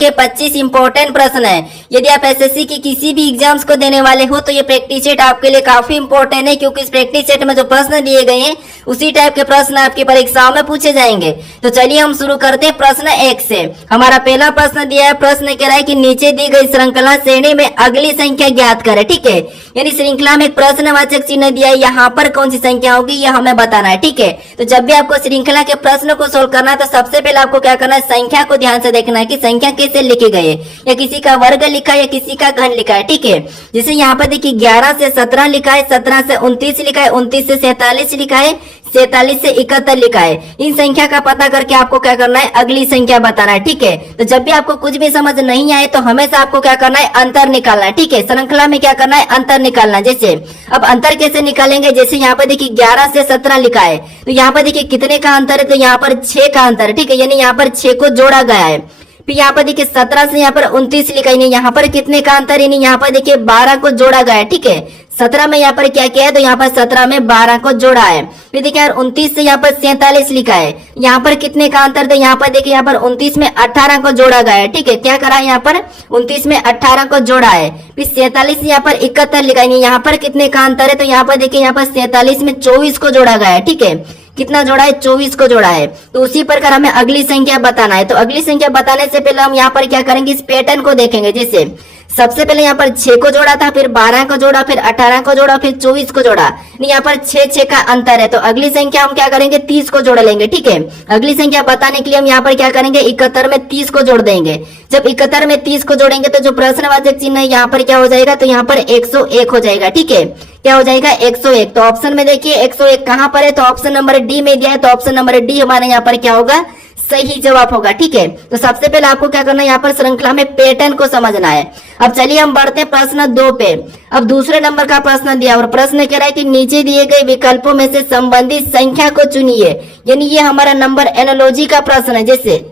के 25 इंपॉर्टेंट प्रश्न है। यदि आप एसएससी की किसी भी एग्जाम्स को देने वाले हो तो ये प्रैक्टिस सेट आपके लिए काफी इंपॉर्टेंट है, क्योंकि इस प्रैक्टिस सेट में जो प्रश्न दिए गए हैं उसी टाइप के प्रश्न आपकी परीक्षाओं में पूछे जाएंगे। तो चलिए हम शुरू करते हैं प्रश्न 1 से। हमारा पहला प्रश्न दिया है, प्रश्न कह रहा है कि नीचे दी गई श्रृंखला श्रेणी में अगली संख्या ज्ञात करें। ठीक है, यानी श्रृंखला में एक प्रश्नवाचक चिन्ह दिया है, यहाँ पर कौन सी संख्या होगी यह हमें बताना है। ठीक है, तो जब भी आपको श्रृंखला के प्रश्न को सोल्व करना है तो सबसे पहले आपको क्या करना है, संख्या को ध्यान से देखना है कि संख्या कैसे लिखी गई है, या किसी का वर्ग लिखा है या किसी का घन लिखा है। ठीक है, जैसे यहाँ पर देखिए 11 से 17 लिखा है, 17 से 29 लिखा है, 29 से 47 लिखा है, 47 से 71 लिखा है। इन संख्या का पता करके आपको क्या करना है, अगली संख्या बताना है। ठीक है, तो जब भी आपको कुछ भी समझ नहीं आए तो हमेशा आपको क्या करना है, अंतर निकालना है। ठीक है, श्रृंखला में क्या करना है, अंतर निकालना है। जैसे अब अंतर कैसे निकालेंगे, जैसे यहाँ पर देखिए 11 से 17 लिखा है, तो यहाँ पर देखिए कितने का अंतर है, तो यहाँ पर 6 का अंतर है। ठीक है, यानी यहाँ पर 6 को जोड़ा गया है। फिर यहाँ पर देखिए 17 से यहाँ पर 29 लिखा है, यहाँ पर कितने का अंतर है, यहाँ पर देखिए 12 को जोड़ा गया है। ठीक है, 17 में यहाँ पर क्या किया है, तो यहाँ पर 17 में 12 को जोड़ा है। फिर देखिए यार 29 से यहाँ पर 47 लिखा है, यहाँ पर कितने का अंतर, तो यहाँ पर देखिए यहाँ पर 29 में 18 को जोड़ा गया है। ठीक है, क्या करा है, यहाँ पर 29 में 18 को जोड़ा है। फिर 47 से यहाँ पर 71 लिखा है, यहाँ पर कितने का अंतर है, तो यहाँ पर देखिए यहाँ पर 47 में 24 को जोड़ा गया है। ठीक है, कितना जोड़ा है, 24 को जोड़ा है। तो उसी प्रकार हमें अगली संख्या बताना है। तो अगली संख्या बताने से पहले हम यहाँ पर क्या करेंगे, इस पैटर्न को देखेंगे। जैसे सबसे पहले यहाँ पर 6 को जोड़ा था, फिर 12 को जोड़ा, फिर 18 को जोड़ा, फिर 24 को जोड़ा, यहाँ पर 6 का अंतर है। तो अगली संख्या हम क्या करेंगे, 30 को जोड़ लेंगे। ठीक है, अगली संख्या बताने के लिए हम यहाँ पर क्या करेंगे, 71 में 30 को जोड़ देंगे। जब 71 में 30 को जोड़ेंगे तो जो प्रश्नवाचक चिन्ह है यहाँ पर क्या हो जाएगा, तो यहाँ पर 101 हो जाएगा। ठीक है, क्या हो जाएगा, 101। तो ऑप्शन में देखिए 101 कहाँ पर है, तो ऑप्शन नंबर डी में दिया है, तो ऑप्शन नंबर डी हमारे यहाँ पर क्या होगा, सही जवाब होगा। ठीक है, तो सबसे पहले आपको क्या करना है, यहाँ पर श्रृंखला में पैटर्न को समझना है। अब चलिए हम बढ़ते हैं प्रश्न 2 पे। अब दूसरे नंबर का प्रश्न दिया और प्रश्न कह रहा है कि नीचे दिए गए विकल्पों में से संबंधित संख्या को चुनिए। यानी ये हमारा नंबर एनालॉजी का प्रश्न है। जैसे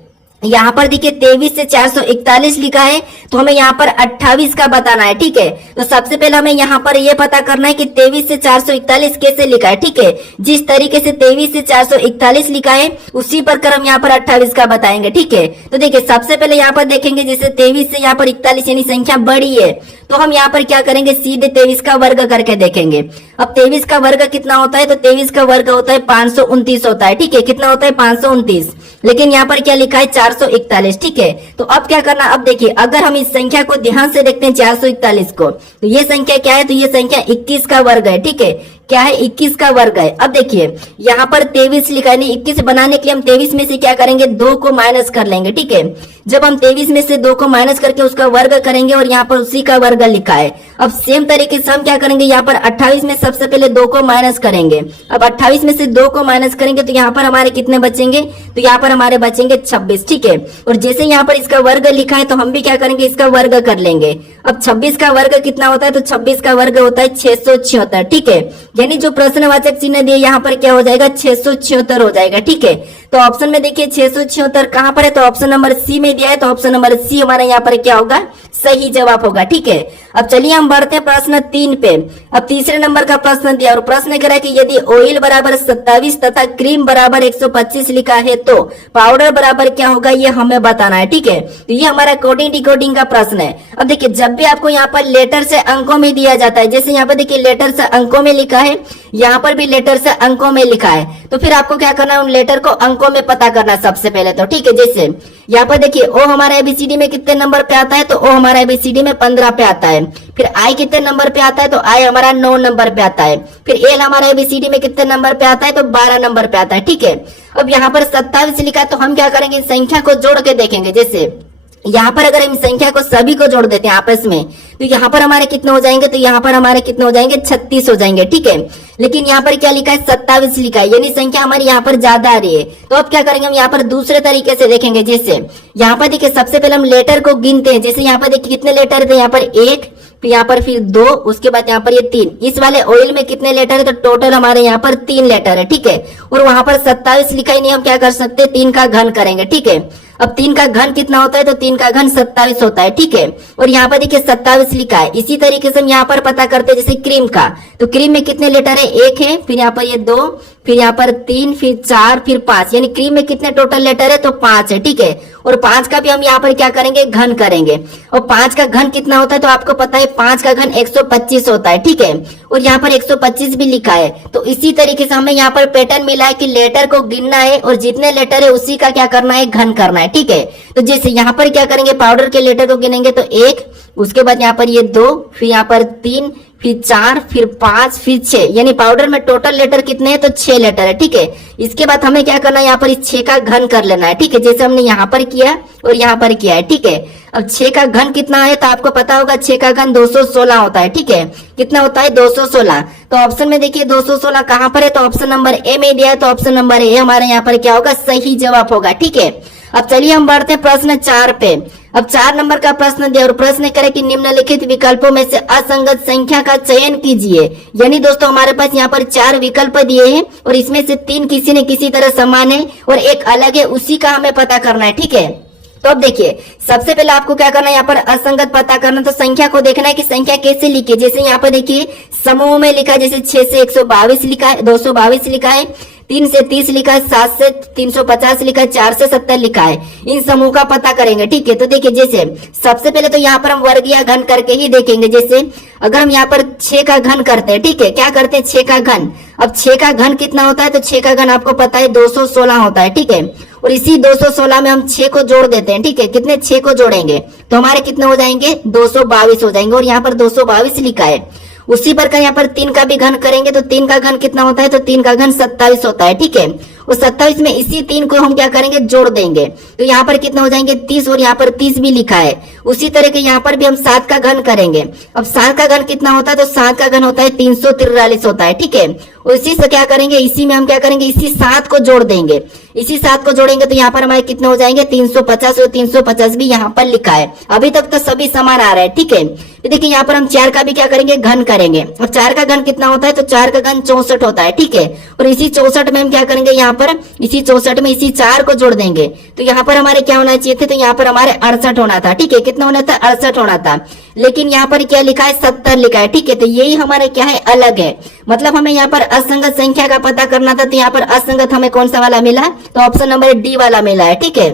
यहाँ पर देखिए 23 से 441 लिखा है, तो हमें यहाँ पर 28 का बताना है। ठीक है, तो सबसे पहले हमें यहाँ पर ये पता करना है कि 23 से 441 कैसे लिखा है। ठीक है, जिस तरीके से 23 से 441 लिखा है उसी प्रकार हम यहाँ पर 28 का बताएंगे। ठीक है, तो देखिए सबसे पहले यहाँ पर देखेंगे, जैसे 23 से यहाँ पर 41 यानी संख्या बड़ी है, तो हम यहाँ पर क्या करेंगे, सीधे 23 का वर्ग करके देखेंगे। अब 23 का वर्ग कितना होता है, तो 23 का वर्ग होता है 529 होता है। ठीक है, कितना होता है, 529, लेकिन यहाँ पर क्या लिखा है, 441। ठीक है, तो अब क्या करना, अब देखिए अगर हम इस संख्या को ध्यान से देखते हैं 441 को, तो ये संख्या क्या है, तो ये संख्या 21 का वर्ग है। ठीक है, क्या है, 21 का वर्ग है। अब देखिए यहाँ पर 23 लिखा है, 21 बनाने के लिए हम 23 में से क्या करेंगे, 2 को माइनस कर लेंगे। ठीक है, जब हम 23 में से 2 को माइनस करके उसका वर्ग करेंगे और यहाँ पर उसी का वर्ग लिखा है। अब सेम तरीके से हम क्या करेंगे, यहाँ पर 28 में सबसे पहले 2 को माइनस करेंगे। अब 28 में से 2 को माइनस करेंगे तो यहाँ पर हमारे कितने बचेंगे, तो यहाँ पर हमारे बचेंगे 26। ठीक है, और जैसे यहाँ पर इसका वर्ग लिखा है तो हम भी क्या करेंगे, इसका वर्ग कर लेंगे। अब 26 का वर्ग कितना होता है, तो 26 का वर्ग होता है 676। ठीक है, यानी जो प्रश्नवाचक चिन्ह दिए यहाँ पर क्या हो जाएगा, 676 हो जाएगा। ठीक है, तो ऑप्शन में देखिए 676 कहाँ पर है, तो ऑप्शन नंबर सी में दिया है, तो ऑप्शन नंबर सी हमारा यहाँ पर क्या होगा, सही जवाब होगा। ठीक है, अब चलिए हम बढ़ते हैं प्रश्न 3 पे। अब तीसरे नंबर का प्रश्न दिया और प्रश्न कह रहा है कि यदि ऑयल बराबर 27 तथा क्रीम बराबर 125 लिखा है तो पाउडर बराबर क्या होगा, ये हमें बताना है। ठीक है, तो ये हमारा कोडिंग डिकोडिंग का प्रश्न है। अब देखिए जब भी आपको यहाँ पर लेटर से अंकों में दिया जाता है, जैसे यहाँ पर देखिए लेटर से अंकों में लिखा है, यहाँ पर भी लेटर से अंकों में लिखा है, तो फिर आपको क्या करना है, उन लेटर को अंकों में पता करना सबसे पहले। तो ठीक है, जैसे यहाँ पर देखिए ओ हमारा एबीसीडी में कितने नंबर पे आता है, तो ओ हमारा एबीसीडी में 15 पे आता है। फिर आई कितने नंबर पे आता है, तो आई हमारा 9 नंबर पे आता है। फिर एल हमारा एबीसीडी में कितने नंबर पे आता है, तो 12 नंबर पे आता है। ठीक है, अब यहाँ पर 27 लिखा है, तो हम क्या करेंगे, संख्या को जोड़ के देखेंगे। जैसे यहाँ पर अगर हम संख्या को सभी को जोड़ देते हैं आपस में, तो यहाँ पर हमारे कितने हो जाएंगे, तो यहाँ पर हमारे कितने हो जाएंगे, 36 हो जाएंगे। ठीक है, लेकिन यहाँ पर क्या लिखा है, 27 लिखा है, यानी संख्या हमारी यहाँ पर ज्यादा आ रही है। तो अब क्या करेंगे, हम यहाँ पर दूसरे तरीके से देखेंगे। जैसे यहाँ पर देखिए सबसे पहले हम लेटर को गिनते हैं। जैसे यहाँ पर देखिए कितने लेटर थे, यहाँ पर 1, फिर यहाँ पर फिर 2, उसके बाद यहाँ पर ये 3। इस वाले ऑयल में कितने लेटर है, तो टोटल हमारे यहाँ पर 3 लेटर है। ठीक है, और वहां पर 27 लिखा ही नहीं, हम क्या कर सकते, 3 का घन करेंगे। ठीक है, अब 3 का घन कितना होता है, तो 3 का घन 27 होता है, ठीक है। और यहाँ पर देखिए 27 लिखा है। इसी तरीके से हम यहाँ पर पता करते हैं जैसे क्रीम का, तो क्रीम में कितने लेटर है, 1 है, फिर यहाँ पर ये 2, फिर यहाँ पर 3, फिर 4, फिर 5, यानी क्रीम में कितने टोटल लेटर है, तो 5 है, ठीक है। और 5 का भी हम यहाँ पर क्या करेंगे, घन करेंगे। और 5 का घन कितना होता है, तो आपको पता है 5 का घन 125 होता है, ठीक है। और यहाँ पर 125 भी लिखा है। तो इसी तरीके से हमें यहाँ पर पैटर्न मिला है कि लेटर को गिनना है और जितने लेटर है उसी का क्या करना है, घन करना है, ठीक है। तो जैसे यहाँ पर क्या करेंगे, पाउडर के लेटर को गिनेंगे तो 1, उसके बाद यहाँ पर ये 2, फिर यहाँ पर 3, फिर 4, फिर 5, फिर 6, यानी पाउडर में टोटल लेटर कितने हैं, तो 6 लेटर है, ठीक है। इसके बाद हमें क्या करना है, यहाँ पर इस 6 का घन कर लेना है, ठीक है, जैसे हमने यहाँ पर किया और यहाँ पर किया है, ठीक है। अब 6 का घन कितना है, तो आपको पता होगा 6 का घन 216 होता है, ठीक है। कितना होता है, 216। तो ऑप्शन में देखिए 216 कहाँ पर है, तो ऑप्शन नंबर ए में दिया है, तो ऑप्शन नंबर ए हमारे यहाँ पर क्या होगा, सही जवाब होगा, ठीक है। अब चलिए हम बढ़ते हैं प्रश्न 4 पे। अब 4 नंबर का प्रश्न दिया और प्रश्न करे कि निम्नलिखित विकल्पों में से असंगत संख्या का चयन कीजिए। यानी दोस्तों हमारे पास यहाँ पर 4 विकल्प दिए हैं और इसमें से 3 किसी न किसी तरह समान है और एक अलग है, उसी का हमें पता करना है, ठीक है। तो अब देखिए सबसे पहले आपको क्या करना है, यहाँ पर असंगत पता करना, तो संख्या को देखना है कि संख्या कैसे लिखी। जैसे यहाँ पर देखिए समूह में लिखा है, जैसे 6 से 122 लिखा है, 222 लिखा है, 3 से 30 लिखा है, 7 से 350 लिखा है, 4 से 70 लिखा है। इन समूह का पता करेंगे, ठीक है। तो देखिए जैसे सबसे पहले तो यहाँ पर हम वर्ग या घन करके ही देखेंगे। जैसे अगर हम यहाँ पर 6 का घन करते हैं, ठीक है, क्या करते हैं, 6 का घन। अब 6 का घन कितना होता है, तो 6 का घन आपको पता है 216 होता है, ठीक है। और इसी 216 में हम 6 को जोड़ देते हैं, ठीक है। कितने, 6 को जोड़ेंगे तो हमारे कितने हो जाएंगे, 222 हो जाएंगे। और यहाँ पर 222 लिखा है। उसी प्रकार यहाँ पर 3 का भी घन करेंगे तो 3 का घन कितना होता है, तो 3 का घन 27 होता है, ठीक है। और 27 में इसी 3 को हम क्या करेंगे, जोड़ देंगे तो यहाँ पर कितना हो जाएंगे, 30। और यहाँ पर 30 भी लिखा है। उसी तरह के यहाँ पर भी हम 7 का घन करेंगे। अब 7 का घन कितना होता है, तो 7 का घन होता है 343 होता है, ठीक है। और इसी से क्या करेंगे, इसी में हम क्या करेंगे, इसी 7 को जोड़ देंगे। इसी 7 को जोड़ेंगे तो यहाँ पर हमारे कितने हो जाएंगे, 350। और 350 भी यहाँ पर लिखा है। अभी तक तो सभी समान आ रहा है, ठीक है। देखिए यहाँ पर हम 4 का भी क्या करेंगे, घन करेंगे। और 4 का घन कितना होता है, तो 4 का घन 64 होता है, ठीक है। और इसी 64 में हम क्या करेंगे, यहाँ पर इसी 64 में इसी 4 को जोड़ देंगे तो यहाँ पर हमारे क्या होना चाहिए थे, तो यहाँ पर हमारे 68 होना था, ठीक है। कितना होना था, 68 होना था। लेकिन यहाँ पर क्या लिखा है, 70 लिखा है, ठीक है। तो यही हमारे क्या है, अलग है। मतलब हमें यहाँ पर असंगत संख्या का पता करना था, तो यहाँ पर असंगत हमें कौन सा वाला मिला, तो ऑप्शन नंबर डी वाला मिला है, ठीक है।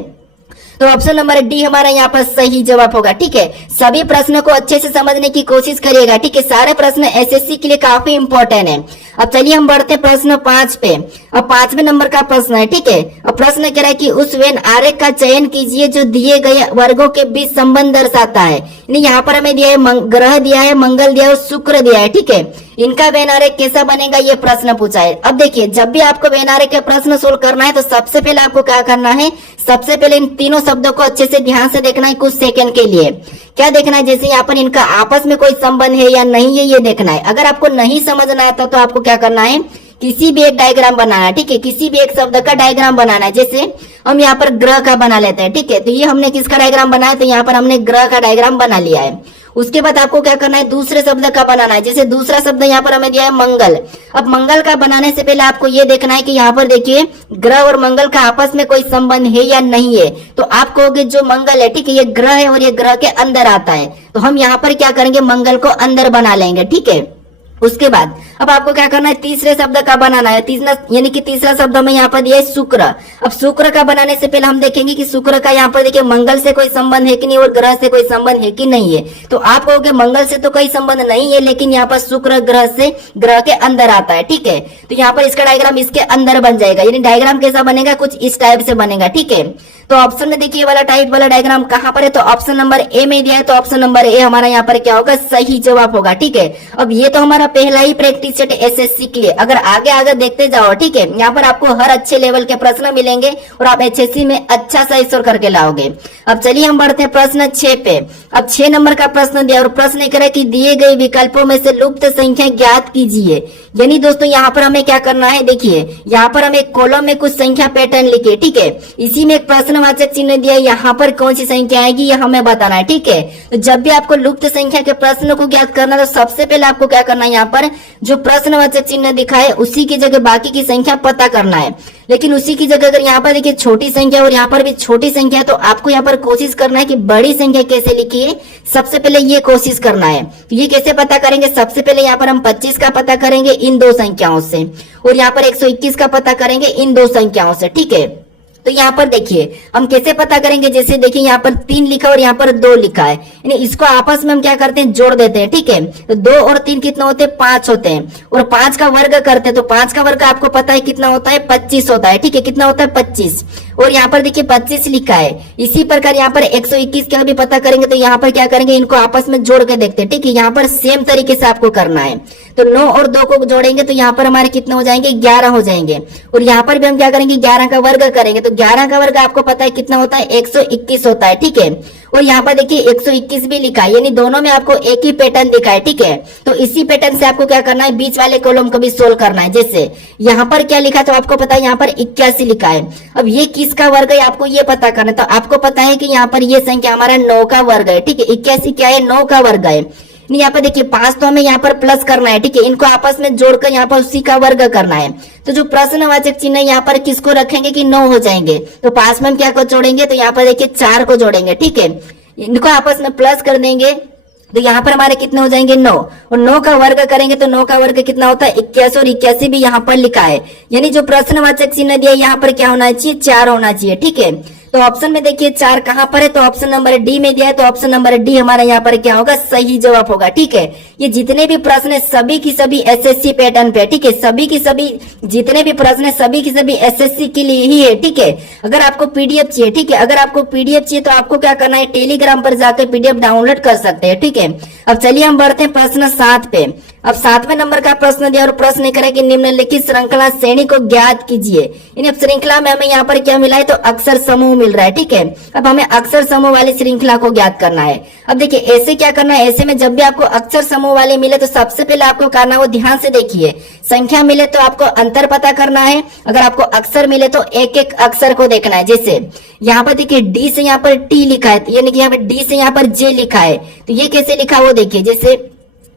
तो ऑप्शन नंबर डी हमारा यहाँ पर सही जवाब होगा, ठीक है। सभी प्रश्नों को अच्छे से समझने की कोशिश करिएगा, ठीक है। सारे प्रश्न एसएससी के लिए काफी इंपॉर्टेंट है। अब चलिए हम बढ़ते हैं प्रश्न 5 पे। अब 5वें नंबर का प्रश्न है, ठीक है। अब प्रश्न कह रहा है कि उस वेन आरेख का चयन कीजिए जो दिए गए वर्गों के बीच संबंध दर्शाता है। यहाँ पर हमें दिया है ग्रह दिया है, मंगल दिया है और शुक्र दिया है, ठीक है। इनका वेन आरेख कैसा बनेगा, ये प्रश्न पूछा है। अब देखिए जब भी आपको वेन आरेख के प्रश्न सोल्व करना है तो सबसे पहले आपको क्या करना है, सबसे पहले इन तीनों शब्दों को अच्छे से ध्यान से देखना है कुछ सेकंड के लिए। क्या देखना है, जैसे यहाँ पर इनका आपस में कोई संबंध है या नहीं है, ये देखना है। अगर आपको नहीं समझना आता तो आपको क्या करना है, किसी भी एक डायग्राम बनाना है, ठीक है। किसी भी एक शब्द का डायग्राम बनाना है। जैसे हम यहाँ पर ग्रह का बना लेते हैं, ठीक है। तो ये हमने किसका डायग्राम बनाया, तो यहाँ पर हमने ग्रह का डायग्राम बना लिया है। उसके बाद आपको क्या करना है, दूसरे शब्द का बनाना है। जैसे दूसरा शब्द यहाँ पर हमें दिया है मंगल। अब मंगल का बनाने से पहले आपको ये देखना है कि यहाँ पर देखिए ग्रह और मंगल का आपस में कोई संबंध है या नहीं है। तो आप कहोगे जो मंगल है, ठीक है, ये ग्रह है और ये ग्रह के अंदर आता है, तो हम यहाँ पर क्या करेंगे, मंगल को अंदर बना लेंगे, ठीक है। उसके बाद अब आपको क्या करना है, तीसरे शब्द का बनाना है। तीसरा यानी कि तीसरा शब्द हमें यहाँ पर दिया है शुक्र। अब शुक्र का बनाने से पहले हम देखेंगे कि शुक्र का यहाँ पर देखिए मंगल से कोई संबंध है कि नहीं और ग्रह से कोई संबंध है कि नहीं है। तो आप कहोगे मंगल से तो कोई संबंध नहीं है, लेकिन यहाँ पर शुक्र ग्रह से ग्रह के अंदर आता है, ठीक है। तो यहाँ पर इसका डायग्राम इसके अंदर बन जाएगा। यानी डायग्राम कैसा बनेगा, कुछ इस टाइप से बनेगा, ठीक है। तो ऑप्शन में देखिए वाला टाइप वाला डायग्राम कहाँ पर है, तो ऑप्शन नंबर ए में दिया है। तो ऑप्शन नंबर ए हमारा यहाँ पर क्या होगा, सही जवाब होगा, ठीक है। अब ये तो हमारा पहला ही प्रैक्टिस सेट एसएससी के लिए। अगर आगे आगे देखते जाओ, ठीक है, यहाँ पर आपको हर अच्छे लेवल के प्रश्न मिलेंगे और आप एचएससी में अच्छा सा स्कोर करके लाओगे। अब चलिए हम बढ़ते हैं प्रश्न 6 पे। अब 6 नंबर का प्रश्न दिया और प्रश्न कह रहा है कि दिए गए विकल्पों में से लुप्त संख्या ज्ञात कीजिए। यानी दोस्तों यहाँ पर हमें क्या करना है, देखिए यहाँ पर हम एक कॉलम में कुछ संख्या पैटर्न लिखे, ठीक है। इसी में एक प्रश्नवाचक चिन्ह दिया, यहाँ पर कौन सी संख्या आएगी ये हमें बताना है, ठीक है। तो जब भी आपको लुप्त संख्या के प्रश्नों को ज्ञात करना तो सबसे पहले आपको क्या करना है, यहाँ पर जो प्रश्नवाचक चिन्ह दिखा है उसी की जगह बाकी की संख्या पता करना है। लेकिन उसी की जगह अगर यहाँ पर देखिए छोटी संख्या और यहाँ पर भी छोटी संख्या है, तो आपको यहाँ पर कोशिश करना है कि बड़ी संख्या कैसे लिखी है, सबसे पहले ये कोशिश करना है। तो ये कैसे पता करेंगे, सबसे पहले यहाँ पर हम 25 का पता करेंगे इन दो संख्याओं से, और यहाँ पर 121 का पता करेंगे इन दो संख्याओं से। ठीक है, तो यहाँ पर देखिए हम कैसे पता करेंगे, जैसे देखिए यहाँ पर 3 लिखा और यहाँ पर 2 लिखा है, यानी इसको आपस में हम क्या करते हैं, जोड़ देते हैं। ठीक है, तो 2 और 3 कितना होते हैं, 5 होते हैं, और 5 का वर्ग करते हैं, तो 5 का वर्ग आपको पता है कितना होता है, 25 होता है। ठीक है, कितना होता है, 25, और यहाँ पर देखिए 25 लिखा है। इसी प्रकार यहाँ पर 121 का भी पता करेंगे, तो यहाँ पर क्या करेंगे, इनको आपस में जोड़ के देखते हैं। ठीक है, यहाँ पर सेम तरीके से आपको करना है। तो 9 और 2 को जोड़ेंगे तो यहाँ पर हमारे कितने हो जाएंगे, 11 हो जाएंगे, और यहाँ पर भी हम क्या करेंगे, 11 का वर्ग करेंगे, तो 11 का वर्ग आपको पता है कितना होता है, 121 होता है। ठीक है, और यहाँ पर देखिए 121 भी लिखा है, यानी दोनों में आपको एक ही पैटर्न दिखा है। ठीक है, तो इसी पैटर्न से आपको क्या करना है, बीच वाले कॉलम को भी सोल्व करना है। जैसे यहाँ पर क्या लिखा, तो आपको पता है यहाँ पर 81 लिखा है। अब ये किसका वर्ग है आपको ये पता करना है, तो आपको पता है कि यहाँ पर ये संख्या हमारा 9 का वर्ग है। ठीक है, 81 क्या है, 9 का वर्ग है। यहाँ पर देखिए 5 तो हमें यहाँ पर प्लस करना है। ठीक है, इनको आपस में जोड़कर यहाँ पर उसी का वर्ग करना है। तो जो प्रश्नवाचक चिन्ह यहाँ पर किसको रखेंगे कि 9 हो जाएंगे, तो पास में हम क्या को जोड़ेंगे, तो यहाँ पर देखिए 4 को जोड़ेंगे। ठीक है, इनको आपस में प्लस कर देंगे, तो यहाँ पर हमारे कितने हो जाएंगे, 9, और 9 का वर्ग करेंगे तो 9 का वर्ग कितना होता है, 81, और 81 भी यहाँ पर लिखा है, यानी जो प्रश्नवाचक चिन्ह दिया यहाँ पर क्या होना चाहिए, 4 होना चाहिए। ठीक है, तो ऑप्शन में देखिए 4 कहां पर है, तो ऑप्शन नंबर डी में दिया है, तो ऑप्शन नंबर डी हमारा यहाँ पर क्या होगा, सही जवाब होगा। ठीक है, ये जितने भी प्रश्न है सभी की सभी एसएससी पैटर्न पे। ठीक है, सभी की सभी जितने भी प्रश्न है सभी की सभी एसएससी के लिए ही है। ठीक है, अगर आपको पीडीएफ चाहिए, ठीक है, अगर आपको पीडीएफ चाहिए तो आपको क्या करना है, टेलीग्राम पर जाकर पीडीएफ डाउनलोड कर सकते हैं। ठीक है, अब चलिए हम बढ़ते हैं प्रश्न 7 पे। अब 7वें नंबर का प्रश्न दिया और प्रश्न करें कि निम्नलिखित श्रृंखला श्रेणी को ज्ञात कीजिए। इन श्रृंखला में हमें यहाँ पर क्या मिला है, तो अक्षर समूह मिल रहा है। ठीक है, अब हमें अक्षर समूह वाली श्रृंखला को ज्ञात करना है। अब देखिए ऐसे क्या करना है, ऐसे में जब भी आपको अक्षर समूह वाले मिले तो सबसे पहले आपको करना है, वो ध्यान से देखिए, संख्या मिले तो आपको अंतर पता करना है, अगर आपको अक्षर मिले तो एक एक अक्षर को देखना है। जैसे यहाँ पर देखिए डी से यहाँ पर टी लिखा है, यानी कि यहाँ पर डी से यहाँ पर जे लिखा है, तो ये कैसे लिखा वो देखिए, जैसे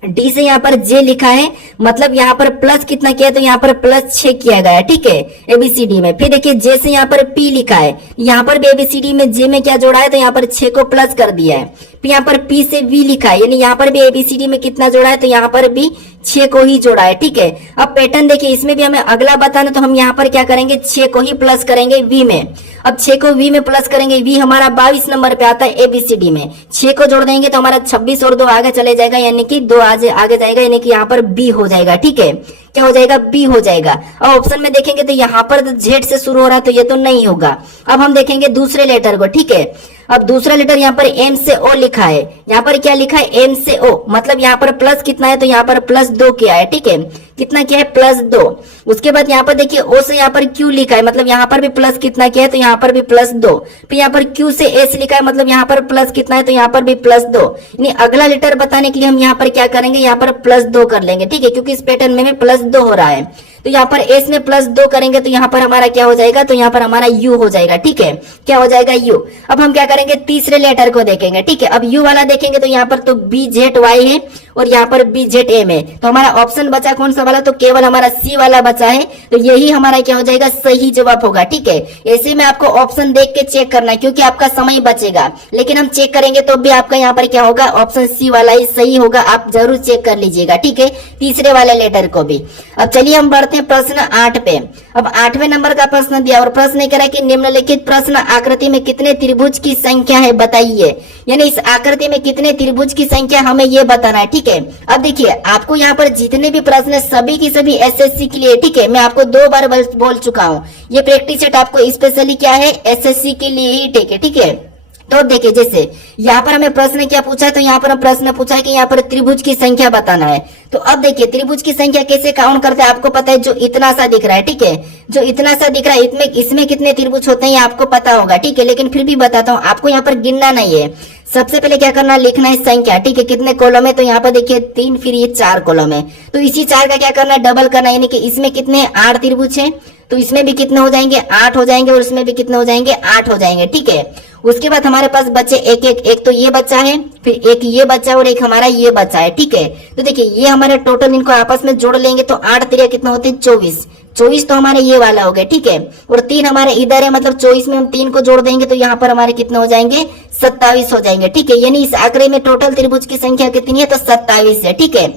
डी से यहाँ पर जे लिखा है, मतलब यहाँ पर प्लस कितना किया है, तो यहाँ पर प्लस 6 किया गया है। ठीक है, एबीसीडी में। फिर देखिए जे से यहाँ पर पी लिखा है, यहाँ पर भी एबीसीडी में जे में क्या जोड़ा है, तो यहाँ पर 6 को प्लस कर दिया है। फिर यहाँ पर पी से वी लिखा है, यानी यहाँ पर भी एबीसीडी में कितना जोड़ा है, तो यहाँ पर भी 6 को ही जोड़ा है। ठीक है, अब पैटर्न देखिए, इसमें भी हमें अगला बताना, तो हम यहाँ पर क्या करेंगे, 6 को ही प्लस करेंगे वी में। अब 6 को वी में प्लस करेंगे, वी हमारा 22 नंबर पे आता है एबीसीडी में, 6 को जोड़ देंगे तो हमारा 26 और 2 आगे चले जाएगा, यानी कि 2 आगे जाएगा, यानी कि यहाँ पर बी हो जाएगा। ठीक है, क्या हो जाएगा, बी हो जाएगा। अब ऑप्शन में देखेंगे तो यहाँ पर जेड से शुरू हो रहा है, तो ये तो नहीं होगा। अब हम देखेंगे दूसरे लेटर को। ठीक है, अब दूसरा लेटर यहाँ पर एम से ओ लिखा है, यहाँ पर क्या लिखा है, एम से ओ, मतलब यहाँ पर प्लस कितना है, तो यहाँ पर प्लस 2 किया है। ठीक है, कितना किया है, प्लस 2। उसके बाद यहाँ पर देखिए ओ से यहाँ पर क्यू लिखा है, मतलब यहाँ पर भी प्लस कितना किया है, तो यहाँ पर भी प्लस 2। फिर यहाँ पर क्यू से एस लिखा है, मतलब यहाँ पर प्लस कितना है, तो यहाँ पर भी प्लस 2। यानी अगला लेटर बताने के लिए हम यहाँ पर क्या करेंगे, यहाँ पर प्लस 2 कर लेंगे। ठीक है, क्योंकि इस पैटर्न में प्लस 2 हो रहा है, तो यहाँ पर एस में प्लस 2 करेंगे तो यहाँ पर हमारा क्या हो जाएगा, तो यहाँ पर हमारा यू हो जाएगा। ठीक है, क्या हो जाएगा, यू। अब हम क्या करेंगे, तीसरे लेटर को देखेंगे। ठीक है, अब यू वाला देखेंगे तो यहाँ पर तो बी जेड वाई है और यहाँ पर बी जेड एम है, तो हमारा ऑप्शन बचा कौन सा वाला, तो केवल हमारा सी वाला बचा है, तो यही हमारा क्या हो जाएगा, सही जवाब होगा। ठीक है, ऐसे में आपको ऑप्शन देख के चेक करना है, क्योंकि आपका समय बचेगा, लेकिन हम चेक करेंगे तो भी आपका यहाँ पर क्या होगा, ऑप्शन सी वाला ही सही होगा। आप जरूर चेक कर लीजिएगा। ठीक है, तीसरे वाले लेटर को भी। अब चलिए हम बढ़ते हैं प्रश्न 8 पे। अब 8वें नंबर का प्रश्न दिया और प्रश्न कह रहा है कि निम्नलिखित प्रश्न आकृति में कितने त्रिभुज की संख्या है बताइए, यानी इस आकृति में कितने त्रिभुज की संख्या हमें ये बताना है। ठीक है, अब देखिए आपको यहाँ पर जितने भी प्रश्न सभी की सभी एसएससी के लिए। ठीक है, मैं आपको 2 बार बोल चुका हूँ, ये प्रैक्टिस सेट आपको स्पेशली क्या है, एसएससी के लिए ही। ठीक है, तो देखिए जैसे यहाँ पर हमें प्रश्न क्या पूछा है, तो यहाँ पर हम प्रश्न पूछा है कि यहाँ पर त्रिभुज की संख्या बताना है। तो अब देखिए त्रिभुज की संख्या कैसे काउंट करते हैं, आपको पता है, जो इतना सा दिख रहा है। ठीक है, जो इतना सा दिख रहा है इसमें कितने त्रिभुज होते हैं आपको पता होगा। ठीक है, लेकिन फिर भी बताता हूँ, आपको यहाँ पर गिनना नहीं है, सबसे पहले क्या करना है, लिखना है संख्या, ठीक है। कितने कॉलम है, तो यहाँ पर देखिए 3, फिर ये 4 कॉलम है। तो इसी 4 का क्या करना है, डबल करना है, यानी कि इसमें कितने 8 त्रिभुज है, तो इसमें भी कितने हो जाएंगे 8 हो जाएंगे, और इसमें भी कितने हो जाएंगे 8 हो जाएंगे, ठीक है। उसके बाद हमारे पास बचे एक तो ये बच्चा है, फिर एक ये बच्चा और एक हमारा ये बच्चा है, ठीक है। तो देखिए ये हमारे टोटल इनको आपस में जोड़ लेंगे तो 8 3 कितना होते हैं 24 तो हमारे ये वाला हो गया, ठीक है। और 3 हमारे इधर है, मतलब 24 में हम 3 को जोड़ देंगे तो यहाँ पर हमारे कितने हो जाएंगे 27 हो जाएंगे, ठीक है। यानी इस आंकड़े में टोटल त्रिभुज की संख्या कितनी है, तो 27 है, ठीक है।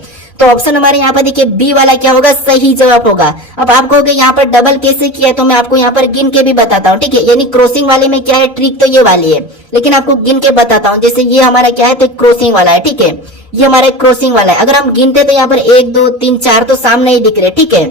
तो ऑप्शन हमारे यहाँ पर देखिए बी वाला क्या होगा, सही जवाब होगा। अब आप कहोगे यहाँ पर डबल कैसे किया है, तो मैं आपको यहाँ पर गिन के भी बताता हूँ, ठीक है। यानी क्रॉसिंग वाले में क्या है, ट्रिक तो ये वाली है, लेकिन आपको गिन के बताता हूँ। जैसे ये हमारा क्या है, तो क्रॉसिंग वाला है, ठीक है। ये हमारा क्रॉसिंग वाला है। अगर हम गिनते तो यहाँ पर 1 2 3 4 तो सामने ही दिख रहे, ठीक है।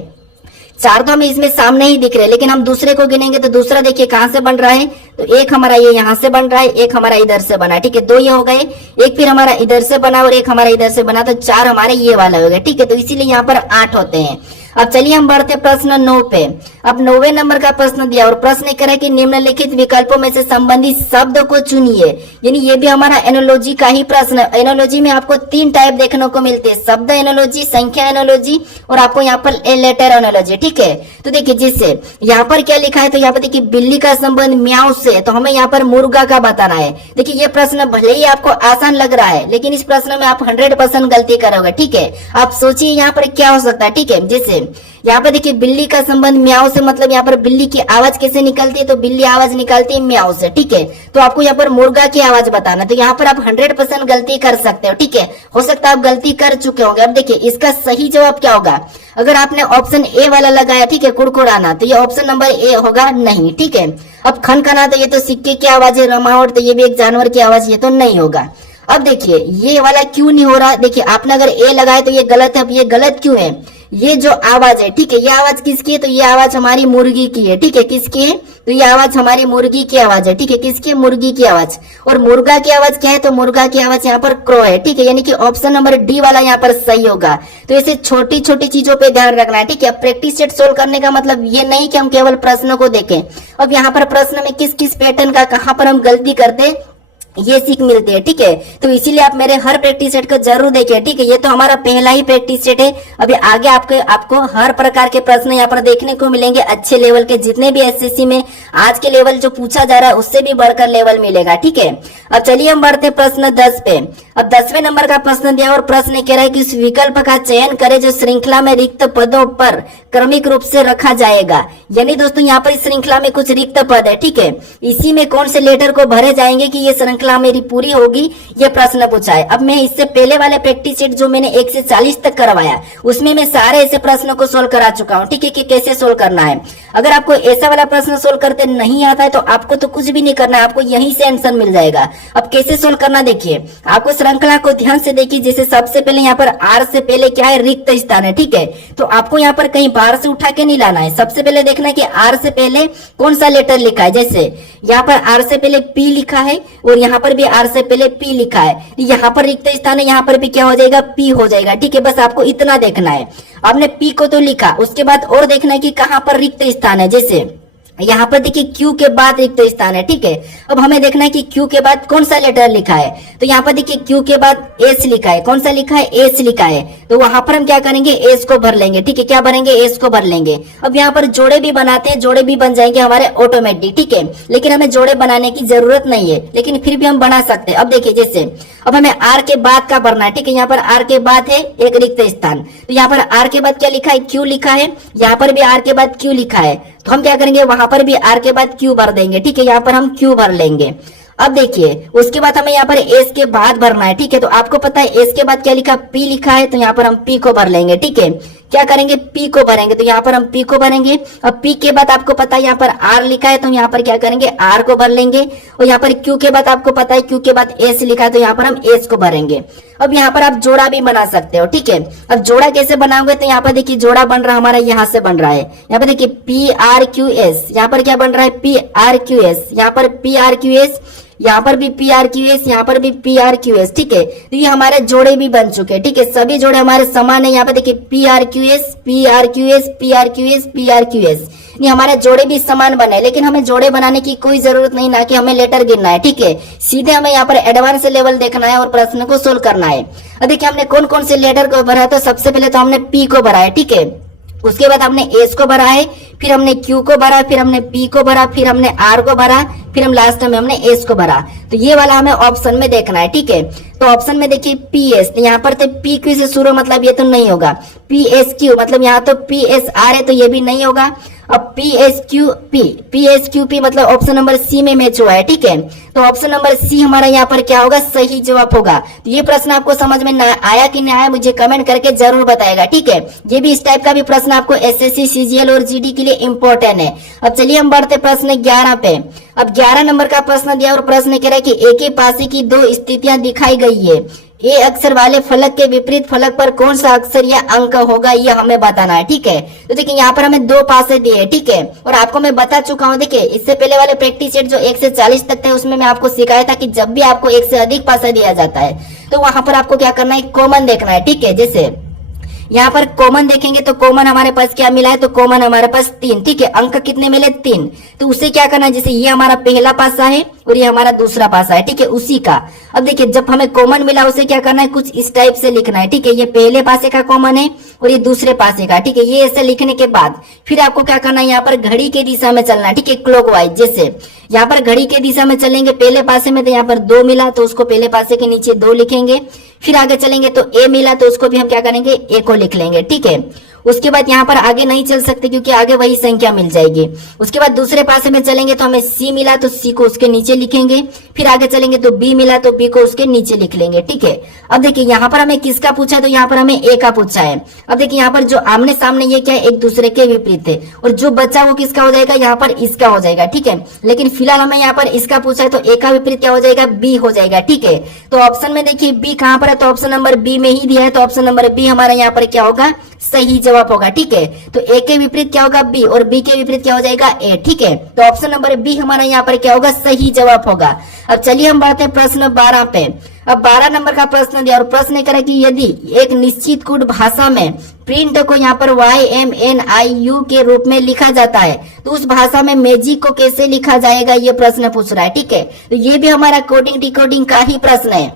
4 तो हमें इसमें सामने ही दिख रहे, लेकिन हम दूसरे को गिनेंगे तो दूसरा देखिए कहां से बन रहा है, तो एक हमारा ये यहाँ से बन रहा है, एक हमारा इधर से बना, ठीक है। 2 ये हो गए, एक फिर हमारा इधर से बना और एक हमारा इधर से बना, तो 4 हमारे ये वाला हो गया, ठीक है। तो इसीलिए यहाँ पर 8 होते हैं। अब चलिए हम बढ़ते प्रश्न 9 पे। अब 9वें नंबर का प्रश्न दिया और प्रश्न कह रहा है कि निम्नलिखित विकल्पों में से संबंधित शब्द को चुनिए। यानी ये भी हमारा एनोलॉजी का ही प्रश्न है। एनोलॉजी में आपको 3 टाइप देखने को मिलते हैं, शब्द एनोलॉजी, संख्या एनोलॉजी और आपको यहाँ पर लेटर एनोलॉजी, ठीक है। तो देखिए जिससे यहाँ पर क्या लिखा है, तो यहाँ पर देखिए बिल्ली का संबंध म्याऊ से, तो हमें यहाँ पर मुर्गा का बताना है। देखिए ये प्रश्न भले ही आपको आसान लग रहा है, लेकिन इस प्रश्न में आप 100% गलती करोगे, ठीक है। आप सोचिए यहाँ पर क्या हो सकता है, ठीक है। जैसे यहाँ पर देखिए बिल्ली का संबंध म्याऊ से, मतलब यहाँ पर बिल्ली की आवाज कैसे निकलती है, तो बिल्ली आवाज निकालती है म्याऊ से, ठीक है। तो आपको यहाँ पर मुर्गा की आवाज बताना, तो यहाँ पर आप 100% गलती कर सकते हो, ठीक है। हो सकता है आप गलती कर चुके होंगे। अब देखिए इसका सही जवाब क्या होगा, अगर आपने ऑप्शन ए वाला लगाया, ठीक है, कुड़कुड़ाना, तो ये ऑप्शन नंबर ए होगा नहीं, ठीक है। अब खनखना, तो ये तो सिक्के की आवाज है, रमावट तो ये भी एक जानवर की आवाज, ये तो नहीं होगा। अब देखिए ये वाला क्यों नहीं हो रहा, देखिए आपने अगर ए लगाया तो ये गलत है। अब ये गलत क्यों है, ये जो आवाज है, ठीक है, ये आवाज किसकी है, तो ये आवाज हमारी मुर्गी की है, ठीक है। किसकी है, तो ये आवाज हमारी मुर्गी की आवाज है, ठीक है। किसकी, मुर्गी की आवाज। और मुर्गा की आवाज क्या है, तो मुर्गा की आवाज यहाँ पर क्रो है, ठीक है। यानी कि ऑप्शन नंबर डी वाला यहाँ पर सही होगा। तो ऐसे छोटी छोटी चीजों पे ध्यान रखना है, ठीक है। प्रैक्टिस सेट सोल्व करने का मतलब ये नहीं कि हम केवल प्रश्नों को देखें। अब यहाँ पर प्रश्न में किस किस पैटर्न का कहाँ पर हम गलती करते ये सीख मिलती है, ठीक है। तो इसीलिए आप मेरे हर प्रैक्टिस सेट को जरूर देखिए, ठीक है। ये तो हमारा पहला ही प्रैक्टिस सेट है। अभी आगे आपको हर प्रकार के प्रश्न यहाँ पर देखने को मिलेंगे, अच्छे लेवल के। जितने भी एसएससी में आज के लेवल जो पूछा जा रहा है उससे भी बढ़कर लेवल मिलेगा, ठीक है। अब चलिए हम बढ़ते प्रश्न 10 पे। अब 10वें नंबर का प्रश्न दिया और प्रश्न कह रहा है कि इस विकल्प का चयन करें जो श्रृंखला में रिक्त पदों पर क्रमिक रूप से रखा जाएगा। यानी दोस्तों यहाँ पर इस श्रृंखला में कुछ रिक्त पद है, ठीक है। इसी में कौन से लेटर को भरे जाएंगे कि ये श्रृंखला मेरी पूरी होगी, ये प्रश्न पूछा है। अब मैं इससे पहले वाले प्रैक्टिस सेट जो मैंने 1 से 40 तक करवाया उसमें मैं सारे ऐसे प्रश्नों को सोल्व करा चुका हूँ, ठीक है, कि कैसे सोल्व करना है। अगर आपको ऐसा वाला प्रश्न सोल्व करते नहीं आता है तो आपको तो कुछ भी नहीं करना है, आपको यहीं से आंसर मिल जाएगा। अब कैसे सोल्व करना देखिए, आपको श्रृंखला को ध्यान से देखिए। जैसे सबसे पहले यहाँ पर आर से पहले क्या है, रिक्त स्थान है, ठीक है। तो आपको यहाँ पर कहीं बाहर से उठा के नहीं लाना है, सबसे पहले देखना है कि आर से पहले कौन सा लेटर लिखा है। जैसे यहाँ पर आर से पहले पी लिखा है और यहाँ पर भी आर से पहले पी लिखा है, यहाँ पर रिक्त स्थान है, यहाँ पर भी क्या हो जाएगा, पी हो जाएगा, ठीक है। बस आपको इतना देखना है। आपने पी को तो लिखा, उसके बाद और देखना है कि कहाँ पर रिक्त स्थान है। जैसे यहाँ पर देखिए क्यू के बाद रिक्त स्थान है, ठीक है। अब हमें देखना है कि क्यू के बाद कौन सा लेटर लिखा है, तो यहाँ पर देखिए क्यू के बाद एस लिखा है। कौन सा लिखा है, एस लिखा है। तो वहां पर हम क्या करेंगे, एस को भर लेंगे, ठीक है। क्या भरेंगे, एस को भर लेंगे। अब यहाँ पर जोड़े भी बनाते हैं, जोड़े भी बन जाएंगे हमारे ऑटोमेटिक, ठीक है। लेकिन हमें जोड़े बनाने की जरूरत नहीं है, लेकिन फिर भी हम बना सकते हैं। अब देखिए जैसे अब हमें आर के बाद का भरना है, ठीक है। यहाँ पर आर के बाद है एक रिक्त स्थान, तो यहाँ पर आर के बाद क्या लिखा है, क्यू लिखा है। यहाँ पर भी आर के बाद क्यू लिखा है, तो हम क्या करेंगे, वहां पर भी आर के बाद क्यू भर देंगे, ठीक है। यहाँ पर हम क्यू भर लेंगे। अब देखिए उसके बाद हमें यहाँ पर एस के बाद भरना है, ठीक है। तो आपको पता है एस के बाद क्या लिखा, पी लिखा है, तो यहाँ पर हम पी को भर लेंगे, ठीक है। क्या करेंगे, पी को भरेंगे, तो यहाँ पर हम पी को भरेंगे। अब पी के बाद आपको पता है यहाँ पर आर लिखा है, तो यहाँ पर क्या करेंगे, आर को भर लेंगे। और यहाँ पर क्यू के बाद आपको पता है क्यू के बाद एस लिखा है, तो यहाँ पर हम एस को भरेंगे। अब यहाँ पर आप जोड़ा भी बना सकते हो, ठीक है। अब जोड़ा कैसे बनाओगे, तो यहाँ पर देखिए जोड़ा बन रहा हमारा, यहाँ से बन रहा है। यहाँ पर देखिए पी आर क्यू एस, यहाँ पर क्या बन रहा है, पी आर क्यू एस, यहाँ पर पी आर क्यू एस। यहाँ पर भी पी आर क्यू एस, यहाँ पर भी पी आर क्यू एस, ठीक है। तो ये हमारे जोड़े भी बन चुके हैं, ठीक है। सभी जोड़े हमारे समान है। यहाँ पे देखिए P R Q S, P R Q S, P R Q S, P R Q S, ये हमारे जोड़े भी समान बने। लेकिन हमें जोड़े बनाने की कोई जरूरत नहीं, ना कि हमें लेटर गिनना है, ठीक है। सीधे हमें यहाँ पर एडवांस लेवल देखना है और प्रश्न को सोल्व करना है। अब देखिए हमने कौन कौन से लेटर को भरा, तो सबसे पहले तो हमने पी को भरा है, ठीक है। उसके बाद हमने एस को भरा है, फिर हमने क्यू को भरा, फिर हमने पी को भरा, फिर हमने आर को भरा, फिर हम लास्ट में हमने एस को भरा। तो ये वाला हमें ऑप्शन में देखना है, ठीक है। तो ऑप्शन में देखिए पी एस, यहाँ पर तो पी क्यू से शुरू, मतलब ये तो नहीं होगा। पी एस क्यू मतलब यहाँ तो पी एस आर है, तो ये भी नहीं होगा। अब पी एस क्यू पी मतलब ऑप्शन नंबर सी में मैच हुआ है, ठीक है। तो ऑप्शन नंबर सी हमारा यहाँ पर क्या होगा, सही जवाब होगा। तो ये प्रश्न आपको समझ में ना आया कि नहीं आया, मुझे कमेंट करके जरूर बताएगा, ठीक है। ये भी इस टाइप का भी प्रश्न आपको एसएससी, सीजीएल और जीडी के लिए इंपॉर्टेंट है। अब चलिए हम बढ़ते प्रश्न 11 पे। अब 11 नंबर का प्रश्न दिया और प्रश्न कह रहा है कि एक ही पासे की दो स्थितियां दिखाई गई है। ए अक्षर वाले फलक के विपरीत फलक पर कौन सा अक्षर या अंक होगा, ये हमें बताना है, ठीक है। तो देखिए यहाँ पर हमें दो पासे दिए हैं, ठीक है। और आपको मैं बता चुका हूँ, देखिए इससे पहले वाले प्रैक्टिस सेट जो 1 से 40 तक थे, उसमें मैं आपको सिखाया था कि जब भी आपको 1 से अधिक पासा दिया जाता है तो वहां पर आपको क्या करना है, कॉमन देखना है, ठीक है। जैसे यहाँ पर कॉमन देखेंगे तो कॉमन हमारे पास क्या मिला है, तो कॉमन हमारे पास 3, ठीक है। अंक कितने मिले, 3। तो उसे क्या करना है, जैसे ये हमारा पहला पासा है और ये हमारा दूसरा पासा है, ठीक है, उसी का। अब देखिए जब हमें कॉमन मिला उसे क्या करना है, कुछ इस टाइप से लिखना है, ठीक है। ये पहले पासे का कॉमन है और ये दूसरे पासे का, ठीक है। ये ऐसे लिखने के बाद फिर आपको क्या करना है, यहाँ पर घड़ी के दिशा में चलना है, ठीक है, क्लॉकवाइज। जैसे यहाँ पर घड़ी के दिशा में चलेंगे, पहले पासे में तो यहाँ पर 2 मिला तो उसको पहले पासे के नीचे 2 लिखेंगे। फिर आगे चलेंगे तो ए मिला तो उसको भी हम क्या करेंगे, ए को लिख लेंगे, ठीक है। उसके बाद यहाँ पर आगे नहीं चल सकते क्योंकि आगे वही संख्या मिल जाएगी। उसके बाद दूसरे पासे में चलेंगे तो हमें सी मिला तो सी को उसके नीचे लिखेंगे। फिर आगे चलेंगे तो बी मिला तो बी को उसके नीचे लिख लेंगे, ठीक है। अब देखिए यहाँ पर हमें किसका पूछा है, तो यहाँ पर हमें ए का पूछा है। अब देखिए यहाँ पर जो आमने सामने ये क्या है, एक दूसरे के विपरीत है, और जो बचा वो किसका हो जाएगा, यहाँ पर इसका हो जाएगा, ठीक है। लेकिन फिलहाल हमें यहाँ पर इसका पूछा है तो ए का विपरीत क्या हो जाएगा, बी हो जाएगा, ठीक है। तो ऑप्शन में देखिए बी कहाँ पर है, तो ऑप्शन नंबर बी में ही दिया है, तो ऑप्शन नंबर बी हमारा यहाँ पर क्या होगा, सही जवाब होगा, ठीक है। तो ए के विपरीत क्या होगा, बी, और बी के विपरीत क्या हो जाएगा, ए, ठीक है। तो ऑप्शन नंबर बी हमारा यहाँ पर क्या होगा, सही जवाब होगा। अब चलिए हम बढ़ते हैं प्रश्न 12 पे। अब 12 नंबर का प्रश्न दिया और प्रश्न करें कि यदि एक निश्चित कोड भाषा में प्रिंट को यहाँ पर YMNIU के रूप में लिखा जाता है तो उस भाषा में मैजिक को कैसे लिखा जाएगा, ये प्रश्न पूछ रहा है, ठीक है। तो ये भी हमारा कोडिंग डिकोडिंग का ही प्रश्न है।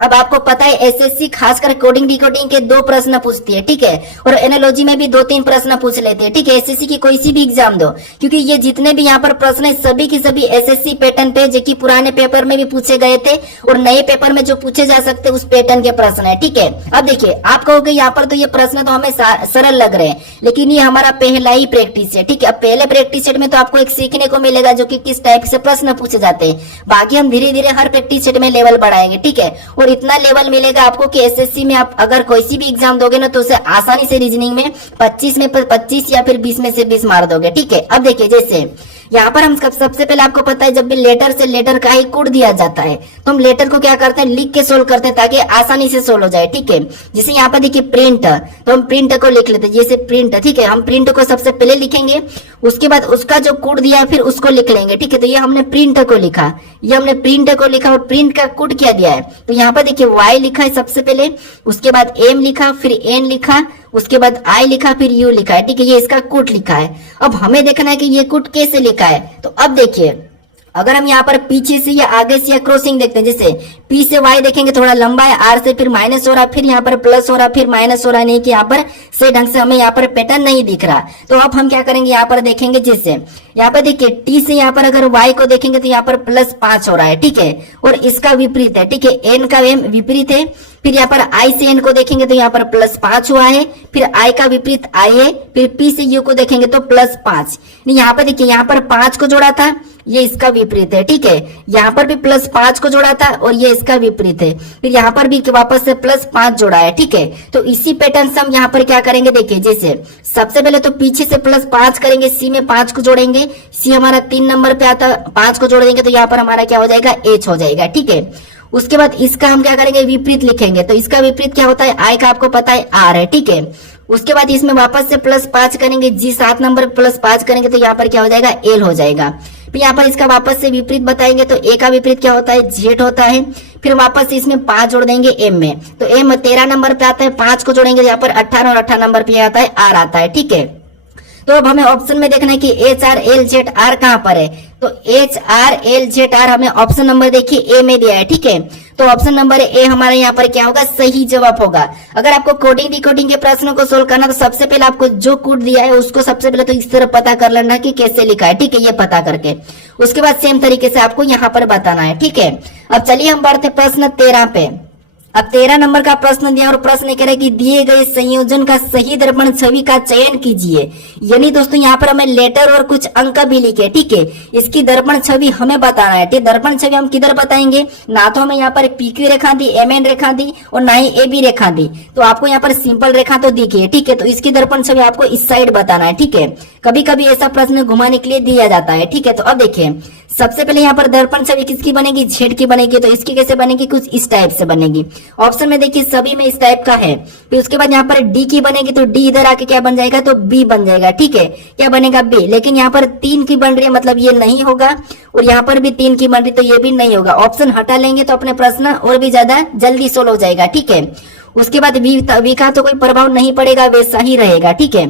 अब आपको पता है एसएससी खासकर कोडिंग डिकोडिंग के 2 प्रश्न पूछती है, ठीक है। और एनालॉजी में भी 2-3 प्रश्न पूछ लेते हैं, ठीक है। एसएससी की कोई सी भी एग्जाम दो, क्योंकि ये जितने भी यहाँ पर प्रश्न है सभी की सभी एसएससी पैटर्न पे, जो कि पुराने पेपर में भी पूछे गए थे और नए पेपर में जो पूछे जा सकते उस पैटर्न के प्रश्न है, ठीक है। अब देखिए आप कहोगे यहाँ पर तो ये प्रश्न तो हमें सरल लग रहे हैं, लेकिन ये हमारा पहला ही प्रैक्टिस है, ठीक है। अब पहले प्रैक्टिस सेट में तो आपको एक सीखने को मिलेगा जो कि किस टाइप से प्रश्न पूछे जाते हैं। बाकी हम धीरे धीरे हर प्रैक्टिस सेट में लेवल बढ़ाएंगे, ठीक है। और इतना लेवल मिलेगा आपको कि एसएससी में आप अगर कोई सी भी एग्जाम दोगे ना तो उसे आसानी से रीजनिंग में 25 में 25 या फिर 20 में से 20 मार दोगे, ठीक है। अब देखिए जैसे यहाँ पर हम सबसे पहले आपको पता है जब भी लेटर से लेटर का ही कोड दिया जाता है तो हम लेटर को क्या करते हैं, लिख के सोल्व करते हैं ताकि आसानी से सोल्व हो जाए, ठीक है। जैसे यहाँ पर देखिए प्रिंट, तो हम प्रिंट को लिख लेते हैं, जैसे प्रिंट, ठीक है। हम प्रिंट को सबसे पहले लिखेंगे, उसके बाद उसका जो कोड दिया है फिर उसको लिख लेंगे, ठीक है। तो ये हमने प्रिंट को लिखा, ये हमने प्रिंट को लिखा और प्रिंट का कोड क्या दिया है, तो यहाँ पर देखिए वाई लिखा है सबसे पहले, उसके बाद एम लिखा, फिर एन लिखा, उसके बाद आई लिखा, फिर यू लिखा है, ठीक है। ये इसका कोड लिखा है। अब हमें देखना है कि ये कोड कैसे लिखा है। तो अब देखिए अगर हम यहाँ पर पीछे से या आगे से या क्रॉसिंग देखते हैं, जैसे पी से वाई देखेंगे थोड़ा लंबा है, आर से फिर माइनस हो रहा, फिर यहाँ पर प्लस हो रहा, फिर माइनस हो रहा, नहीं कि यहाँ पर से ढंग से हमें यहाँ पर पैटर्न नहीं दिख रहा। तो अब हम क्या करेंगे, यहाँ पर देखेंगे, जैसे यहाँ पर देखिए टी से यहाँ पर अगर वाई को देखेंगे तो यहाँ पर +5 हो रहा है, ठीक है। और इसका विपरीत है, ठीक है, एन का एम विपरीत है। फिर यहाँ पर आई से एन को देखेंगे तो यहाँ पर +5 हुआ है, फिर आई का विपरीत आई है, फिर पी से यू को देखेंगे तो +5। यहाँ पर देखिए यहाँ पर 5 को जोड़ा था, ये इसका विपरीत है, ठीक है। यहाँ पर भी +5 को जोड़ा था और ये इसका विपरीत है, फिर यहाँ पर भी वापस से +5 जोड़ा है, ठीक है। तो इसी पैटर्न से हम यहाँ पर क्या करेंगे, देखिए जैसे सबसे पहले तो पीछे से +5 करेंगे, सी में 5 को जोड़ेंगे, सी हमारा 3 नंबर पे आता, 5 को जोड़ देंगे तो यहाँ पर हमारा क्या हो जाएगा, एच हो जाएगा, ठीक है। उसके बाद इसका हम क्या करेंगे, विपरीत लिखेंगे, तो इसका विपरीत क्या होता है, आई का आपको पता है आर है, ठीक है। उसके बाद इसमें वापस से +5 करेंगे, जी 7 नंबर +5 करेंगे तो यहाँ पर क्या हो जाएगा, एल हो जाएगा। फिर यहाँ पर इसका वापस से विपरीत बताएंगे तो ए का विपरीत क्या होता है, जेड होता है। फिर वापस से इसमें 5 जोड़ देंगे एम में, तो एम 13 नंबर पे आता है, 5 को जोड़ेंगे यहाँ पर 18 और 18 नंबर पे आता है आर आता है। ठीक है, तो अब हमें ऑप्शन में देखना है कि H R L Z R कहां पर है, तो H R L Z R हमें ऑप्शन नंबर देखिए ए में दिया है। ठीक है, तो ऑप्शन नंबर ए हमारे यहाँ पर क्या होगा, सही जवाब होगा। अगर आपको कोडिंग डिकोडिंग के प्रश्नों को सोल्व करना तो सबसे पहले आपको जो कोड दिया है उसको सबसे पहले तो इस तरह पता कर लेना कि कैसे लिखा है। ठीक है, ये पता करके उसके बाद सेम तरीके से आपको यहाँ पर बताना है। ठीक है, अब चलिए हम बढ़ते प्रश्न 13 पे। अब 13 नंबर का प्रश्न दिया और प्रश्न कह रहा है कि दिए गए संयोजन का सही दर्पण छवि का चयन कीजिए। यानी दोस्तों यहाँ पर हमें लेटर और कुछ अंक भी लिखे। ठीक है, इसकी दर्पण छवि हमें बताना है। ठीक, दर्पण छवि हम किधर बताएंगे, ना तो हमें यहाँ पर पीक्यू रेखा दी, एमएन रेखा दी और ना ही ए बी रेखा दी, तो आपको यहाँ पर सिंपल रेखा तो दिखी है। ठीक है, तो इसकी दर्पण छवि आपको इस साइड बताना है। ठीक है, कभी कभी ऐसा प्रश्न घुमाने के लिए दिया जाता है। ठीक है, तो अब देखिए सबसे पहले यहाँ पर दर्पण छवि किसकी बनेगी, जेड की बनेगी। तो इसकी कैसे बनेगी, कुछ इस टाइप से बनेगी। ऑप्शन में देखिए सभी में इस टाइप का है। फिर उसके बाद यहाँ पर डी की बनेगी, तो डी इधर आके क्या बन जाएगा, तो बी बन जाएगा। ठीक है, क्या बनेगा, बी। लेकिन यहाँ पर 3 की बन रही है, मतलब ये नहीं होगा, और यहाँ पर भी 3 की बन रही तो ये भी नहीं होगा। ऑप्शन हटा लेंगे तो अपने प्रश्न और भी ज्यादा जल्दी सोल्व हो जाएगा। ठीक है, उसके बाद वी का तो कोई प्रभाव नहीं पड़ेगा, वैसा ही रहेगा। ठीक है,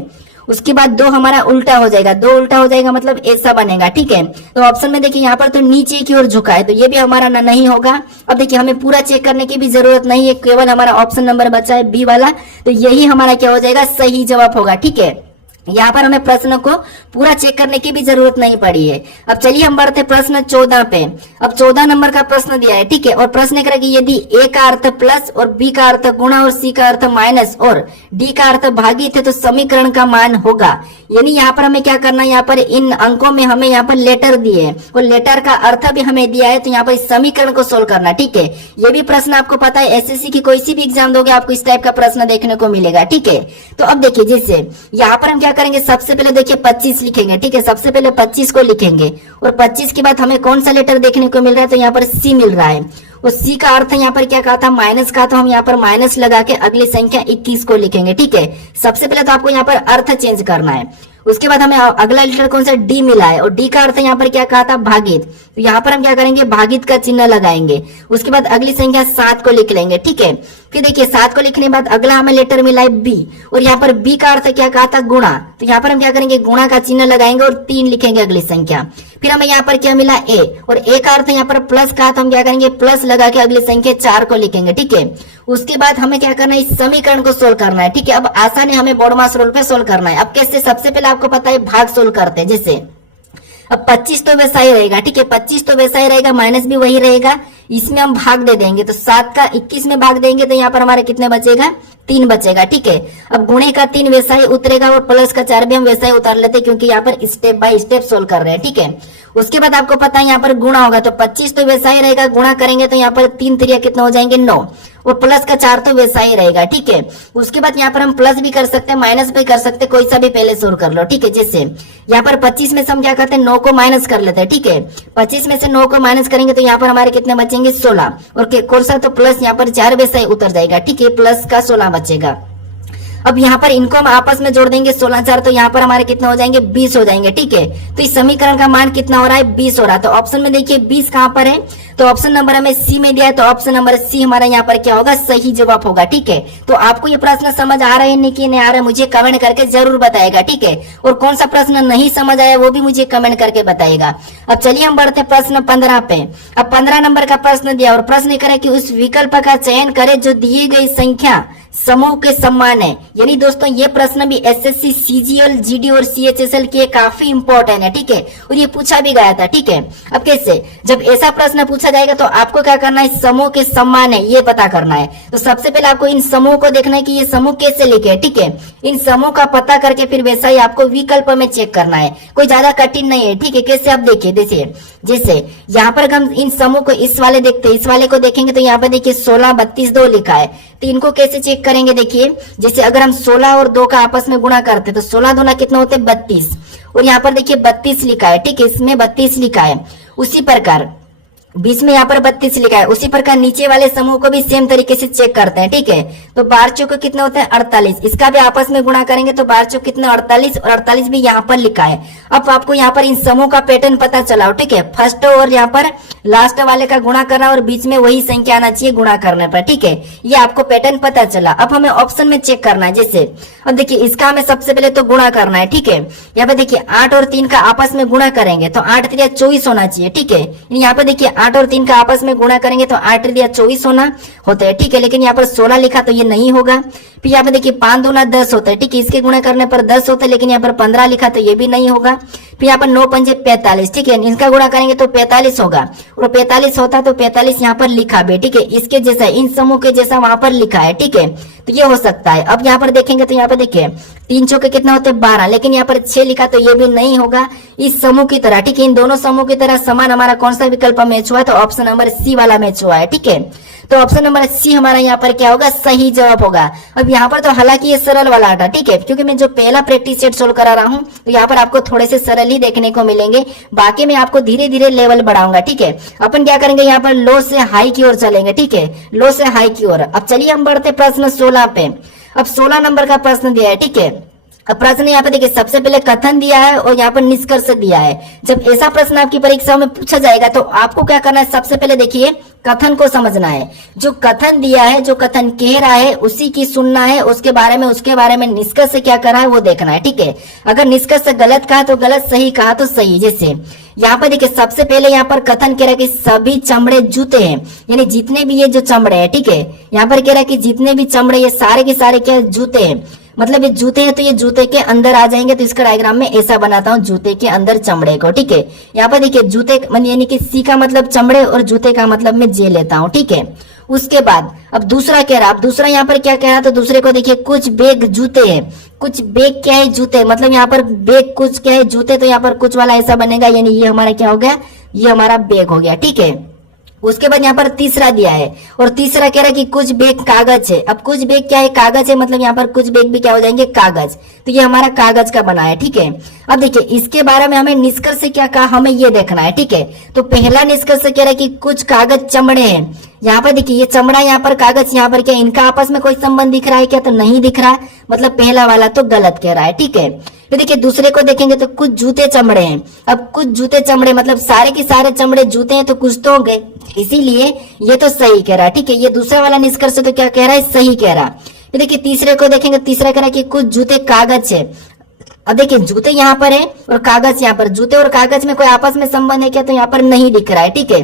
उसके बाद 2 हमारा उल्टा हो जाएगा, 2 उल्टा हो जाएगा मतलब ऐसा बनेगा। ठीक है, तो ऑप्शन में देखिए यहाँ पर तो नीचे की ओर झुका है, तो ये भी हमारा नहीं होगा। अब देखिए हमें पूरा चेक करने की भी जरूरत नहीं है, केवल हमारा ऑप्शन नंबर बचा है बी वाला, तो यही हमारा क्या हो जाएगा, सही जवाब होगा। ठीक है, यहाँ पर हमें प्रश्न को पूरा चेक करने की भी जरूरत नहीं पड़ी है। अब चलिए हम बढ़ते प्रश्न 14 पे। अब 14 नंबर का प्रश्न दिया है। ठीक है, और प्रश्न करें कि यदि ए का अर्थ प्लस और बी का अर्थ गुणा और सी का अर्थ माइनस और डी का अर्थ भागित है तो समीकरण का मान होगा। यानी यहाँ पर हमें क्या करना है, यहाँ पर इन अंकों में हमें यहाँ पर लेटर दिए है और लेटर का अर्थ भी हमें दिया है, तो यहाँ पर इस समीकरण को सोल्व करना। ठीक है, ये भी प्रश्न आपको पता है, एसएससी की कोई सी भी एग्जाम दोगे आपको इस टाइप का प्रश्न देखने को मिलेगा। ठीक है, तो अब देखिए जैसे यहाँ पर हम क्या करेंगे, सबसे पहले देखिए 25 लिखेंगे। ठीक है, सबसे पहले 25 को लिखेंगे और 25 के बाद हमें कौन सा लेटर देखने को मिल रहा है, तो यहाँ पर सी मिल रहा है। और सी का अर्थ यहाँ पर क्या कहा था, माइनस का, तो हम यहाँ पर माइनस लगा के अगली संख्या 21 को लिखेंगे। ठीक है, सबसे पहले तो आपको यहाँ पर अर्थ चेंज करना है। उसके बाद हमें अगला लेटर कौन सा, डी मिला है, और डी का अर्थ यहाँ पर क्या कहा था, भागित, तो यहाँ पर हम क्या करेंगे, भागित का चिन्ह लगाएंगे। उसके बाद अगली संख्या 7 को लिख लेंगे। ठीक है, फिर देखिए 7 को लिखने के बाद अगला हमें लेटर मिला है बी, और यहाँ पर बी का अर्थ क्या कहा था, गुणा, तो यहाँ पर हम क्या करेंगे, गुणा का चिन्ह लगाएंगे और 3 लिखेंगे अगली संख्या। फिर हमें यहाँ पर क्या मिला, ए, और ए का अर्थ यहाँ पर प्लस का, तो हम क्या करेंगे, प्लस लगा के अगली संख्या 4 को लिखेंगे। ठीक है, उसके बाद हमें क्या करना है, इस समीकरण को सोल्व करना है। ठीक है, अब आसान है, हमें बोर्ड मास रूल पे सोल्व करना है। अब कैसे, सबसे पहले आपको पता है भाग सोल्व करते हैं। जैसे अब 25 तो वैसा ही रहेगा। ठीक है, 25 तो वैसा ही रहेगा, माइनस भी वही रहेगा, इसमें हम भाग दे देंगे, तो 7 का 21 में भाग देंगे तो यहाँ पर हमारे कितने बचेगा, 3 बचेगा। ठीक है, अब गुणे का 3 वैसा ही उतरेगा और प्लस का 4 भी हम वैसा ही उतार लेते हैं, क्योंकि यहाँ पर स्टेप बाय स्टेप सोल्व कर रहे हैं। ठीक है, उसके बाद आपको पता है यहाँ पर गुणा होगा, तो 25 तो वैसा ही रहेगा, गुणा करेंगे तो यहाँ पर 3 3 कितना हो जाएंगे, 9, और प्लस का 4 तो वैसा ही रहेगा। ठीक है, उसके बाद यहाँ पर हम प्लस भी कर सकते हैं, माइनस भी कर सकते हैं, कोई सा भी पहले सोल्व कर लो। ठीक है, जैसे यहाँ पर 25 में से हम क्या करते हैं, 9 को माइनस कर लेते हैं। ठीक है, 25 में से 9 को माइनस करेंगे तो यहाँ पर हमारे कितने बचेंगे, 16, और कौन सा, तो प्लस यहाँ पर 4 वैसा ही उतर जाएगा। ठीक है, प्लस का 16 बचेगा। अब यहाँ पर इनको हम आपस में जोड़ देंगे, 16 4, तो यहाँ पर हमारे कितना हो जाएंगे, 20 हो जाएंगे। ठीक है, तो इस समीकरण का मान कितना हो रहा है, 20 हो रहा है। तो ऑप्शन में देखिए 20 कहाँ पर है, तो ऑप्शन नंबर हमें सी में दिया है, तो ऑप्शन नंबर सी हमारा यहाँ पर क्या होगा, सही जवाब होगा। ठीक है, तो आपको ये प्रश्न समझ आ रहा है नहीं आ रहा है, मुझे कमेंट करके जरूर बताएगा। ठीक है, और कौन सा प्रश्न नहीं समझ आया वो भी मुझे कमेंट करके बताएगा। अब चलिए हम बढ़ते प्रश्न 15 पे। अब 15 नंबर का प्रश्न दिया और प्रश्न करें कि उस विकल्प का चयन करें जो दिए गई संख्या समूह के समान है। यानी दोस्तों ये प्रश्न भी एसएससी, सीजीएल, जीडी और सीएचएसएल के काफी इंपॉर्टेंट है। ठीक है, और ये पूछा भी गया था। ठीक है, अब कैसे, जब ऐसा प्रश्न पूछा जाएगा तो आपको क्या करना है, समूह के समान है ये पता करना है। तो सबसे पहले आपको इन समूह को देखना है कि ये समूह कैसे लिखे। ठीक है, इन समूह का पता करके फिर वैसा ही आपको विकल्प में चेक करना है, कोई ज्यादा कठिन नहीं है। ठीक है, कैसे, आप देखिए, देखिए जैसे यहाँ पर हम इन समूह को इस वाले देखते हैं, इस वाले को देखेंगे तो यहाँ पर देखिए 16 32 2 लिखा है, तो इनको कैसे चेक करेंगे, देखिए जैसे अगर हम 16 और 2 का आपस में गुणा करते तो 16 दूना कितना होते हैं, 32, और यहाँ पर देखिए 32 लिखा है। ठीक है, इसमें 32 लिखा है। उसी प्रकार बीच में यहाँ पर 32 लिखा है। उसी प्रकार नीचे वाले समूह को भी सेम तरीके से चेक करते हैं, ठीक है। तो 12 चौके कितना होता है 48, इसका भी आपस में गुणा करेंगे तो 12 चौके कितना 48, और 48 भी यहाँ पर लिखा है। अब आपको यहाँ पर इन समूह का पैटर्न पता चला हो, ठीक है। फर्स्ट और यहाँ पर लास्ट वाले का गुणा करना और बीच में वही संख्या आना चाहिए गुणा करने पर, ठीक है। ये आपको पैटर्न पता चला। अब हमें ऑप्शन में चेक करना है। जैसे अब देखिए इसका हमें सबसे पहले तो गुणा करना है, ठीक है। यहाँ पे देखिए 8 और 3 का आपस में गुणा करेंगे तो 8 त्रिया 24 होना चाहिए, ठीक है। यहाँ पे देखिए 8 और 3 का आपस में गुणा करेंगे तो 8 त्रिया 24 होना होता है, ठीक है। लेकिन यहाँ पर 16 लिखा तो ये नहीं होगा। फिर यहाँ पे देखिए 5 दूना 10 होता है, ठीक है। इसके गुणा करने पर 10 होता है, लेकिन यहाँ पर 15 लिखा तो ये भी नहीं होगा। फिर यहाँ पर 9 पंजे 45, ठीक है। इनका गुणा करेंगे तो 45 होगा, और 45 होता तो 45 यहाँ पर लिखा भी, ठीक है। इसके जैसा इन समूह के जैसा वहां पर लिखा है, ठीक है। तो ये हो सकता है। अब यहाँ पर देखेंगे तो यहाँ पर देखिए 3 चौके कितना होते हैं 12, लेकिन यहाँ पर 6 लिखा तो ये भी नहीं होगा इस समूह की तरह, ठीक है। इन दोनों समूह की तरह समान हमारा कौन सा विकल्प मैच हुआ है, तो ऑप्शन नंबर सी वाला मैच हुआ है, ठीक है। तो ऑप्शन नंबर सी हमारा यहाँ पर क्या होगा, सही जवाब होगा। अब यहाँ पर तो हालांकि ये सरल वाला आटा, ठीक है, क्योंकि मैं जो पहला प्रैक्टिस सेट सोल्व करा रहा हूँ तो यहाँ पर आपको थोड़े से सरल ही देखने को मिलेंगे, बाकी मैं आपको धीरे धीरे लेवल बढ़ाऊंगा, ठीक है। अपन क्या करेंगे यहाँ पर लो से हाई की ओर चलेंगे, ठीक है, लो से हाई की ओर। अब चलिए हम बढ़ते प्रश्न 16 पे। अब 16 नंबर का प्रश्न दिया है, ठीक है। अब प्रश्न यहाँ पे देखिए सबसे पहले कथन दिया है और यहाँ पर निष्कर्ष दिया है। जब ऐसा प्रश्न आपकी परीक्षा में पूछा जाएगा तो आपको क्या करना है, सबसे पहले देखिए कथन को समझना है। जो कथन दिया है, जो कथन कह रहा है उसी की सुनना है, उसके बारे में निष्कर्ष क्या करा है वो देखना है, ठीक है। अगर निष्कर्ष गलत कहा तो गलत, सही कहा तो सही। जैसे यहाँ पर देखिए सबसे पहले यहाँ पर कथन कह रहा है कि सभी चमड़े जूते हैं, यानी जितने भी ये जो चमड़े हैं, ठीक है। यहाँ पर कह रहा है कि जितने भी चमड़े ये सारे के सारे क्या जूते हैं, मतलब ये जूते हैं तो ये जूते के अंदर आ जाएंगे। तो इसका डायग्राम में ऐसा बनाता हूँ, जूते के अंदर चमड़े को, ठीक है। यहाँ पर देखिए जूते यानी कि सी का मतलब चमड़े और जूते का मतलब मैं जे लेता हूँ, ठीक है। उसके बाद अब दूसरा कह रहा, अब दूसरा यहाँ पर क्या कह रहा, तो दूसरे को देखिए कुछ बैग जूते हैं, कुछ बैग क्या है जूते, मतलब यहाँ पर बैग कुछ क्या है जूते, तो यहाँ पर कुछ वाला ऐसा बनेगा, यानी ये हमारा क्या हो गया, ये हमारा बैग हो गया, ठीक है। उसके बाद यहाँ पर तीसरा दिया है और तीसरा कह रहा है कि कुछ बैग कागज है। अब कुछ बैग क्या है, कागज है, मतलब यहाँ पर कुछ बैग भी क्या हो जाएंगे, कागज। तो ये हमारा कागज का बना है, ठीक है। अब देखिए इसके बारे में हमें निष्कर्ष से क्या कहा, हमें ये देखना है, ठीक है। तो पहला निष्कर्ष कह रहा है कि कुछ कागज चमड़े हैं। यहाँ पर देखिए ये चमड़ा, यहाँ पर कागज, यहाँ पर क्या इनका आपस में कोई संबंध दिख रहा है क्या, तो नहीं दिख रहा है, मतलब पहला वाला तो गलत कह रहा है, ठीक है। फिर देखिए दूसरे को देखेंगे तो कुछ जूते चमड़े हैं। अब कुछ जूते चमड़े मतलब सारे के सारे चमड़े जूते हैं, तो कुछ तो होंगे, इसीलिए ये तो सही कह रहा है, ठीक है। ये दूसरा वाला निष्कर्ष तो क्या कह रहा है, सही कह रहा। फिर देखिए तीसरे को देखेंगे, तीसरा कह रहा है कि कुछ जूते कागज है। अब देखिए जूते यहाँ पर है और कागज यहाँ पर, जूते और कागज में कोई आपस में संबंध है क्या, तो यहाँ पर नहीं दिख रहा है, ठीक है।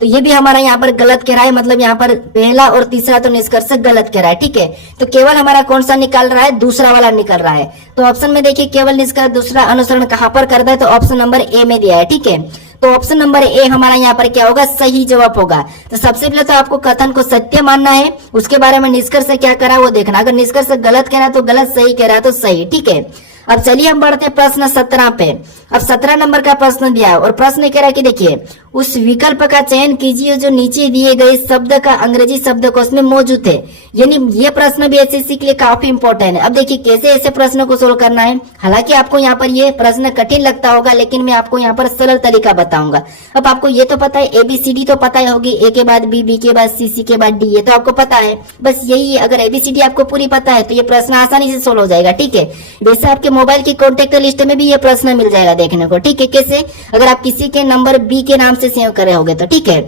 तो ये भी हमारा यहाँ पर गलत कह रहा है, मतलब यहाँ पर पहला और तीसरा तो निष्कर्ष गलत कह रहा है, ठीक है। तो केवल हमारा कौन सा निकल रहा है, दूसरा वाला निकल रहा है। तो ऑप्शन में देखिए केवल निष्कर्ष दूसरा अनुसरण कहाँ पर करता है, तो ऑप्शन नंबर ए में दिया है, ठीक है। तो ऑप्शन नंबर ए हमारा यहाँ पर क्या होगा, सही जवाब होगा। तो सबसे पहले तो आपको कथन को सत्य मानना है, उसके बारे में निष्कर्ष क्या करा वो देखना। अगर निष्कर्ष गलत कह रहा है तो गलत, सही कह रहा है तो सही, ठीक है। अब चलिए हम बढ़ते हैं प्रश्न 17 पे। अब 17 नंबर का प्रश्न दिया है और प्रश्न कह रहा है कि देखिए उस विकल्प का चयन कीजिए जो नीचे दिए गए शब्द का अंग्रेजी शब्दकोश में मौजूद है। यानी ये प्रश्न भी एसएससी के लिए काफी इंपॉर्टेंट है। अब देखिए कैसे ऐसे प्रश्न को सोल्व करना है। हालांकि आपको यहाँ पर ये प्रश्न कठिन लगता होगा, लेकिन मैं आपको यहाँ पर सरल तरीका बताऊंगा। अब आपको ये तो पता है, एबीसीडी तो पता ही होगी, ए के बाद बी, बी के बाद सी, सी के बाद डी, ये तो आपको पता है। बस यही, अगर एबीसीडी आपको पूरी पता है तो ये प्रश्न आसानी से सोल्व हो जाएगा, ठीक है। वैसे आपके मोबाइल की कॉन्टेक्ट लिस्ट में भी ये प्रश्न मिल जाएगा देखने को, ठीक है। कैसे, अगर आप किसी के नंबर बी के नाम से सेव करे होगे तो, ठीक है।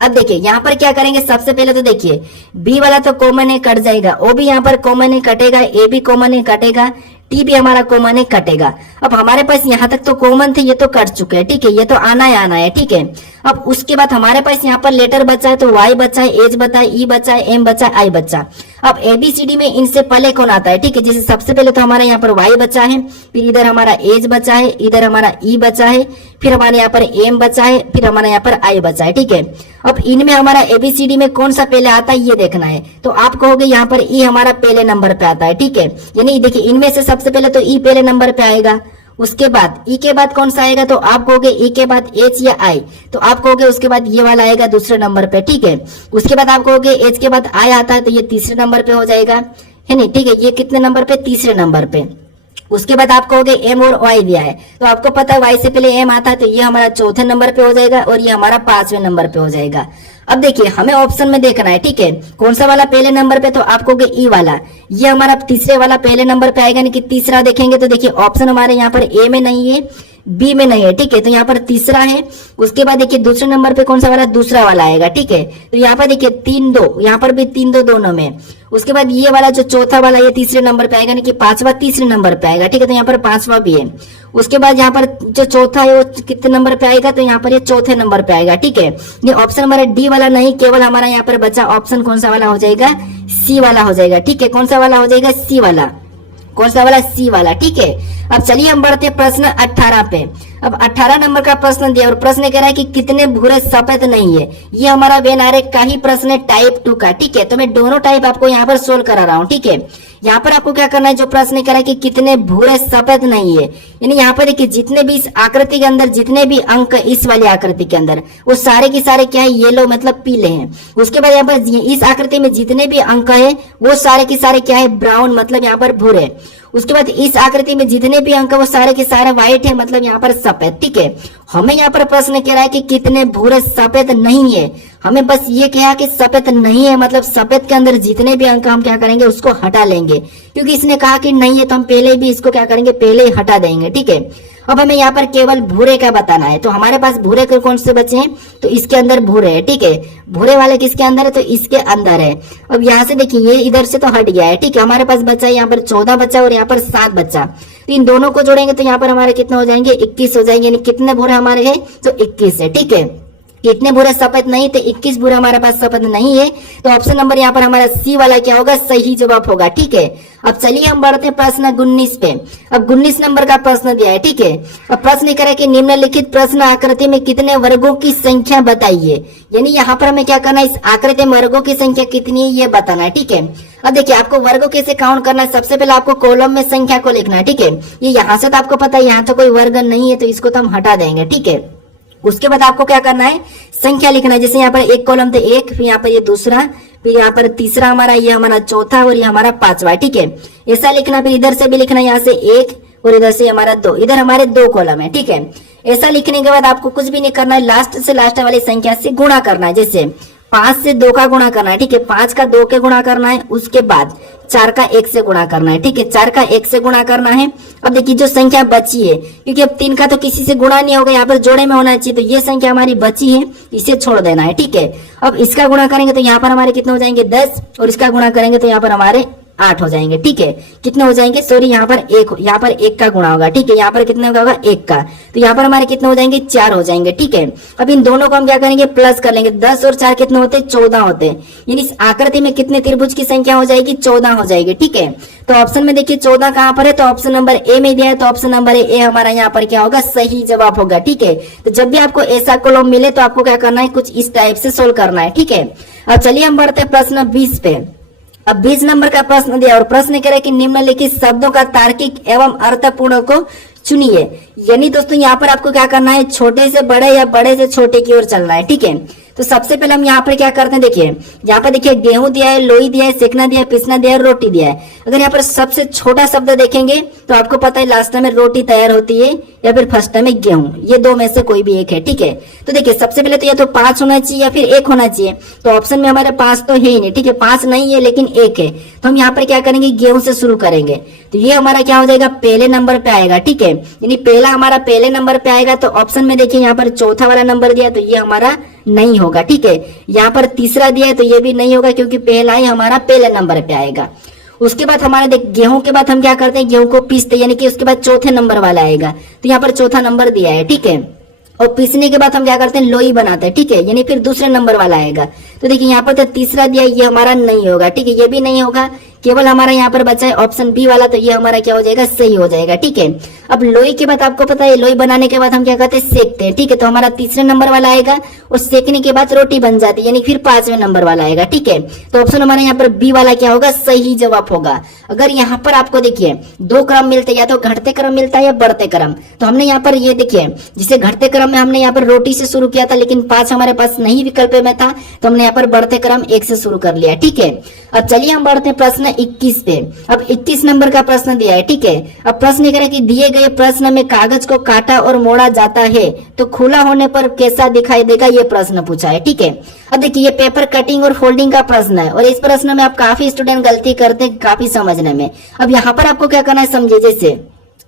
अब देखिए यहाँ पर क्या करेंगे, सबसे पहले तो देखिए बी वाला तो कॉमन है, कट जाएगा। ओ भी यहाँ पर कॉमन है, कटेगा। ए भी कॉमन है, कटेगा। टी भी हमारा कॉमन है, कटेगा। अब हमारे पास यहाँ तक तो कॉमन थे, ये तो कट चुके हैं, ठीक है। ये तो आना है, ठीक है। अब उसके बाद हमारे पास यहाँ पर लेटर बचा है, तो वाई बचा है, एच बचा है, ई बचा है, एम बचा है, आई बचा। अब एबीसीडी में इनसे पहले कौन आता है, ठीक है। जैसे सबसे पहले तो हमारा यहाँ पर वाई बचा है, फिर इधर हमारा एच बचा है, इधर हमारा ई बचा है, फिर हमारे यहाँ पर एम बचा है, फिर हमारे यहाँ पर आई बचा है, ठीक है। अब इनमें हमारा एबीसीडी में कौन सा पहले आता है ये देखना है। तो आप कहोगे यहाँ पर ई हमारा पहले नंबर पे आता है, ठीक है। यानी देखिए इनमें से सबसे पहले तो ई पहले नंबर पे आएगा। उसके बाद ई के बाद कौन सा आएगा, तो आप कहोगे ई के बाद एच या आई, तो आप कहोगे उसके बाद ये वाला आएगा दूसरे नंबर पे, ठीक है। उसके बाद आप कहोगे एच के बाद आई आता है, तो ये तीसरे नंबर पे हो जाएगा, है नहीं, ठीक है। ये कितने नंबर पे, तीसरे नंबर पे। उसके बाद आप कहोगे एम और वाई दिया है, तो आपको पता है वाई से पहले एम आता है, तो ये हमारा चौथे नंबर पे हो जाएगा और ये हमारा 5वें नंबर पे हो जाएगा। अब देखिए हमें ऑप्शन में देखना है, ठीक है, कौन सा वाला पहले नंबर पे, तो आप कहोगे ई वाला, ये हमारा तीसरे वाला पहले नंबर पे आएगा, यानी कि तीसरा देखेंगे तो देखिए ऑप्शन हमारे यहाँ पर ए में नहीं है, बी में नहीं है, ठीक है, तो यहाँ पर तीसरा है। उसके बाद देखिए दूसरे नंबर पे कौन सा वाला, दूसरा वाला आएगा, ठीक है, तो यहाँ पर देखिए 3-2, यहाँ पर भी 3-2 दोनों में। उसके बाद ये वाला जो चौथा वाला ये तीसरे नंबर पे आएगा, यानी कि 5वां तीसरे नंबर पे आएगा, ठीक है, तो यहाँ पर 5वां भी है। उसके बाद यहाँ पर जो चौथा है वो कितने नंबर पे आएगा, तो यहाँ पर ये चौथे नंबर पे आएगा, ठीक है। ये ऑप्शन हमारा डी वाला नहीं, केवल हमारा यहाँ पर बचा ऑप्शन कौन सा वाला हो जाएगा, सी वाला हो जाएगा, ठीक है, कौन सा वाला हो जाएगा, सी वाला, कौन सा वाला, सी वाला, ठीक है। अब चलिए हम बढ़ते प्रश्न 18 पे। अब 18 नंबर का प्रश्न दिया और प्रश्न कह रहा है कि कितने भूरे सफेद नहीं है। ये हमारा वेन आरेख का ही प्रश्न है टाइप 2 का, ठीक है, तो मैं दोनों टाइप आपको यहाँ पर सोल्व करा रहा हूँ, ठीक है। यहाँ पर आपको क्या करना है, जो प्रश्न कह रहा है कि कितने भूरे सफेद नहीं है, यानी यहाँ पर देखिए जितने भी इस आकृति के अंदर जितने भी अंक इस वाली आकृति के अंदर वो सारे के सारे क्या है, येलो मतलब पीले हैं। उसके बाद यहाँ पर इस आकृति में जितने भी अंक है वो सारे के सारे क्या है, ब्राउन मतलब यहाँ पर भूरे। उसके बाद इस आकृति में जितने भी अंक वो सारे के सारे व्हाइट है मतलब यहाँ पर सफेद, ठीक है। हमें यहाँ पर प्रश्न कह रहा है कि कितने भूरे सफेद नहीं है, हमें बस ये कहा कि सफेद नहीं है, मतलब सफेद के अंदर जितने भी अंक हम क्या करेंगे उसको हटा लेंगे, क्योंकि इसने कहा कि नहीं है तो हम पहले भी इसको क्या करेंगे, पहले ही हटा देंगे, ठीक है। अब हमें यहाँ पर केवल भूरे का बताना है, तो हमारे पास भूरे के कौन से बचे हैं, तो इसके अंदर भूरे है, ठीक है, भूरे वाले किसके अंदर है, तो इसके अंदर है। अब यहाँ से देखिए ये इधर से तो हट गया है, ठीक है, हमारे पास बचा है यहाँ पर 14 बचा और यहाँ पर 7 बचा, तो इन दोनों को जोड़ेंगे तो यहाँ पर हमारे कितने हो जाएंगे, 21 हो जाएंगे, यानी कितने भूरे हमारे हैं, तो 21 है, ठीक है। कितने भूरे सफेद नहीं, तो 21 भूरे हमारे पास सफेद नहीं है, तो ऑप्शन नंबर यहाँ पर हमारा सी वाला क्या होगा, सही जवाब होगा, ठीक है। अब चलिए हम बढ़ते हैं प्रश्न 19 पे। अब 19 नंबर का प्रश्न दिया है, ठीक है। अब प्रश्न करें कि निम्नलिखित प्रश्न आकृति में कितने वर्गों की संख्या बताइए, यानी यहाँ पर हमें क्या करना है, इस आकृति में वर्गों की संख्या कितनी है ये बताना है, ठीक है। अब देखिए आपको वर्गों कैसे काउंट करना है, सबसे पहले आपको कॉलम में संख्या को लिखना है, ठीक है। ये यहाँ से तो आपको पता है यहाँ तो कोई वर्ग नहीं है, तो इसको तो हम हटा देंगे, ठीक है। उसके बाद आपको क्या करना है, संख्या लिखना है, जैसे यहाँ पर एक कॉलम थे 1, फिर यहाँ पर ये दूसरा, फिर यहाँ पर तीसरा हमारा, ये हमारा चौथा और ये हमारा 5वां, ठीक है, ऐसा लिखना। फिर इधर से भी लिखना है, यहाँ से 1 और इधर से हमारा 2, इधर हमारे 2 कॉलम है, ठीक है। ऐसा लिखने के बाद आपको कुछ भी नहीं करना है, लास्ट से लास्ट वाली संख्या से गुणा करना है, जैसे 5 से 2 का गुणा करना है, ठीक है, 5 का 2 के गुणा करना है, उसके बाद 4 का 1 से गुणा करना है, ठीक है, 4 का 1 से गुणा करना है। अब देखिए जो संख्या बची है, क्योंकि अब 3 का तो किसी से गुणा नहीं होगा, यहाँ पर जोड़े में होना चाहिए, तो ये संख्या हमारी बची है, इसे छोड़ देना है, ठीक है। अब इसका गुणा करेंगे तो यहाँ पर हमारे कितने हो जाएंगे 10, और इसका गुणा करेंगे तो यहाँ पर हमारे 8 हो जाएंगे, ठीक है। कितने हो जाएंगे, सॉरी यहाँ पर 1 का गुणा होगा, ठीक है, यहाँ पर कितने होगा 1 का, तो यहाँ पर हमारे कितने हो जाएंगे 4 हो जाएंगे, ठीक है। अब इन दोनों को हम क्या करेंगे, प्लस कर लेंगे, 10 और 4 कितने होते हैं, 14 होते हैं, यानी इस आकृति में कितने त्रिभुज की संख्या हो जाएगी, 14 हो जाएगी, ठीक है। तो ऑप्शन में देखिए 14 कहाँ पर है, तो ऑप्शन नंबर ए में दिया है, तो ऑप्शन नंबर ए हमारा यहाँ पर क्या होगा, सही जवाब होगा, ठीक है। तो जब भी आपको ऐसा कॉलम मिले तो आपको क्या करना है, कुछ इस टाइप से सोल्व करना है, ठीक है। अब चलिए हम बढ़ते हैं प्रश्न 20 पे। अब 20 नंबर का प्रश्न दिया और प्रश्न कह रहा है कि निम्नलिखित शब्दों का तार्किक एवं अर्थपूर्ण को चुनिए, यानी दोस्तों यहाँ पर आपको क्या करना है, छोटे से बड़े या बड़े से छोटे की ओर चलना है, ठीक है। तो सबसे पहले हम यहाँ पर क्या करते हैं, देखिए यहाँ पर देखिए गेहूं दिया है, लोई दिया है, सेकना दिया है, पिसना दिया है, रोटी दिया है। अगर यहाँ पर सबसे छोटा शब्द देखेंगे तो आपको पता है लास्ट में रोटी तैयार होती है या फिर फर्स्ट में गेहूं, ये दो में से कोई भी एक है, ठीक है। तो देखिए सबसे पहले तो या तो 5 होना चाहिए या फिर 1 होना चाहिए, तो ऑप्शन में हमारे 5 तो है ही नहीं, ठीक है, 5 नहीं है लेकिन 1 है, तो हम यहाँ पर क्या करेंगे, गेहूं से शुरू करेंगे, तो ये हमारा क्या हो जाएगा, पहले नंबर पे आएगा, ठीक है, यानी पहला हमारा पहले नंबर पे आएगा। तो ऑप्शन में देखिए यहाँ पर चौथा वाला नंबर दिया तो ये हमारा नहीं होगा, ठीक है। यहाँ पर तीसरा दिया है तो ये भी नहीं होगा क्योंकि पहला ही हमारा पहले नंबर पे आएगा। उसके बाद हमारा देख गेहूं के बाद हम क्या करते हैं, गेहूं को पीसते, यानी कि उसके बाद चौथे नंबर वाला आएगा, तो यहाँ पर चौथा नंबर दिया है, ठीक है। और पीसने के बाद हम क्या करते हैं, लोई बनाते हैं, ठीक है, यानी फिर दूसरे नंबर वाला आएगा। तो देखिए यहाँ पर तो तीसरा दिया, ये हमारा नहीं होगा, ठीक है, ये भी नहीं होगा, केवल हमारा यहाँ पर बचा है ऑप्शन बी वाला, तो ये हमारा क्या हो जाएगा, सही हो जाएगा, ठीक है। अब लोई के बाद आपको पता है, लोई बनाने के बाद हम क्या करते हैं, सेकते हैं, ठीक है, तो हमारा तीसरे नंबर वाला आएगा और सेकने के बाद रोटी बन जाती है, यानी फिर 5वें नंबर वाला आएगा, ठीक है। तो ऑप्शन हमारा यहाँ पर बी वाला क्या होगा, सही जवाब होगा। अगर यहाँ पर आपको देखिए 2 क्रम मिलते, या तो घटते क्रम मिलता है या बढ़ते क्रम, तो हमने यहाँ पर ये देखिए जिसे घटते क्रम में हमने यहाँ पर रोटी से शुरू किया था, लेकिन 5 हमारे पास नहीं विकल्प में था, तो हमने यहाँ पर बढ़ते क्रम 1 से शुरू कर लिया, ठीक है। अब चलिए हम बढ़ते हैं प्रश्न 21 पे। अब 21 नंबर का प्रश्न दिया है, ठीक है। अब प्रश्न ये कह रहा है कि दिए गए प्रश्न में कागज को काटा और मोड़ा जाता है तो खुला होने पर कैसा दिखाई देगा, ये प्रश्न पूछा है, ठीक है। अब देखिए ये पेपर कटिंग और फोल्डिंग का प्रश्न है और इस प्रश्न में आप काफी स्टूडेंट गलती करते हैं काफी समझने में। अब यहाँ पर आपको क्या करना है समझिए, जैसे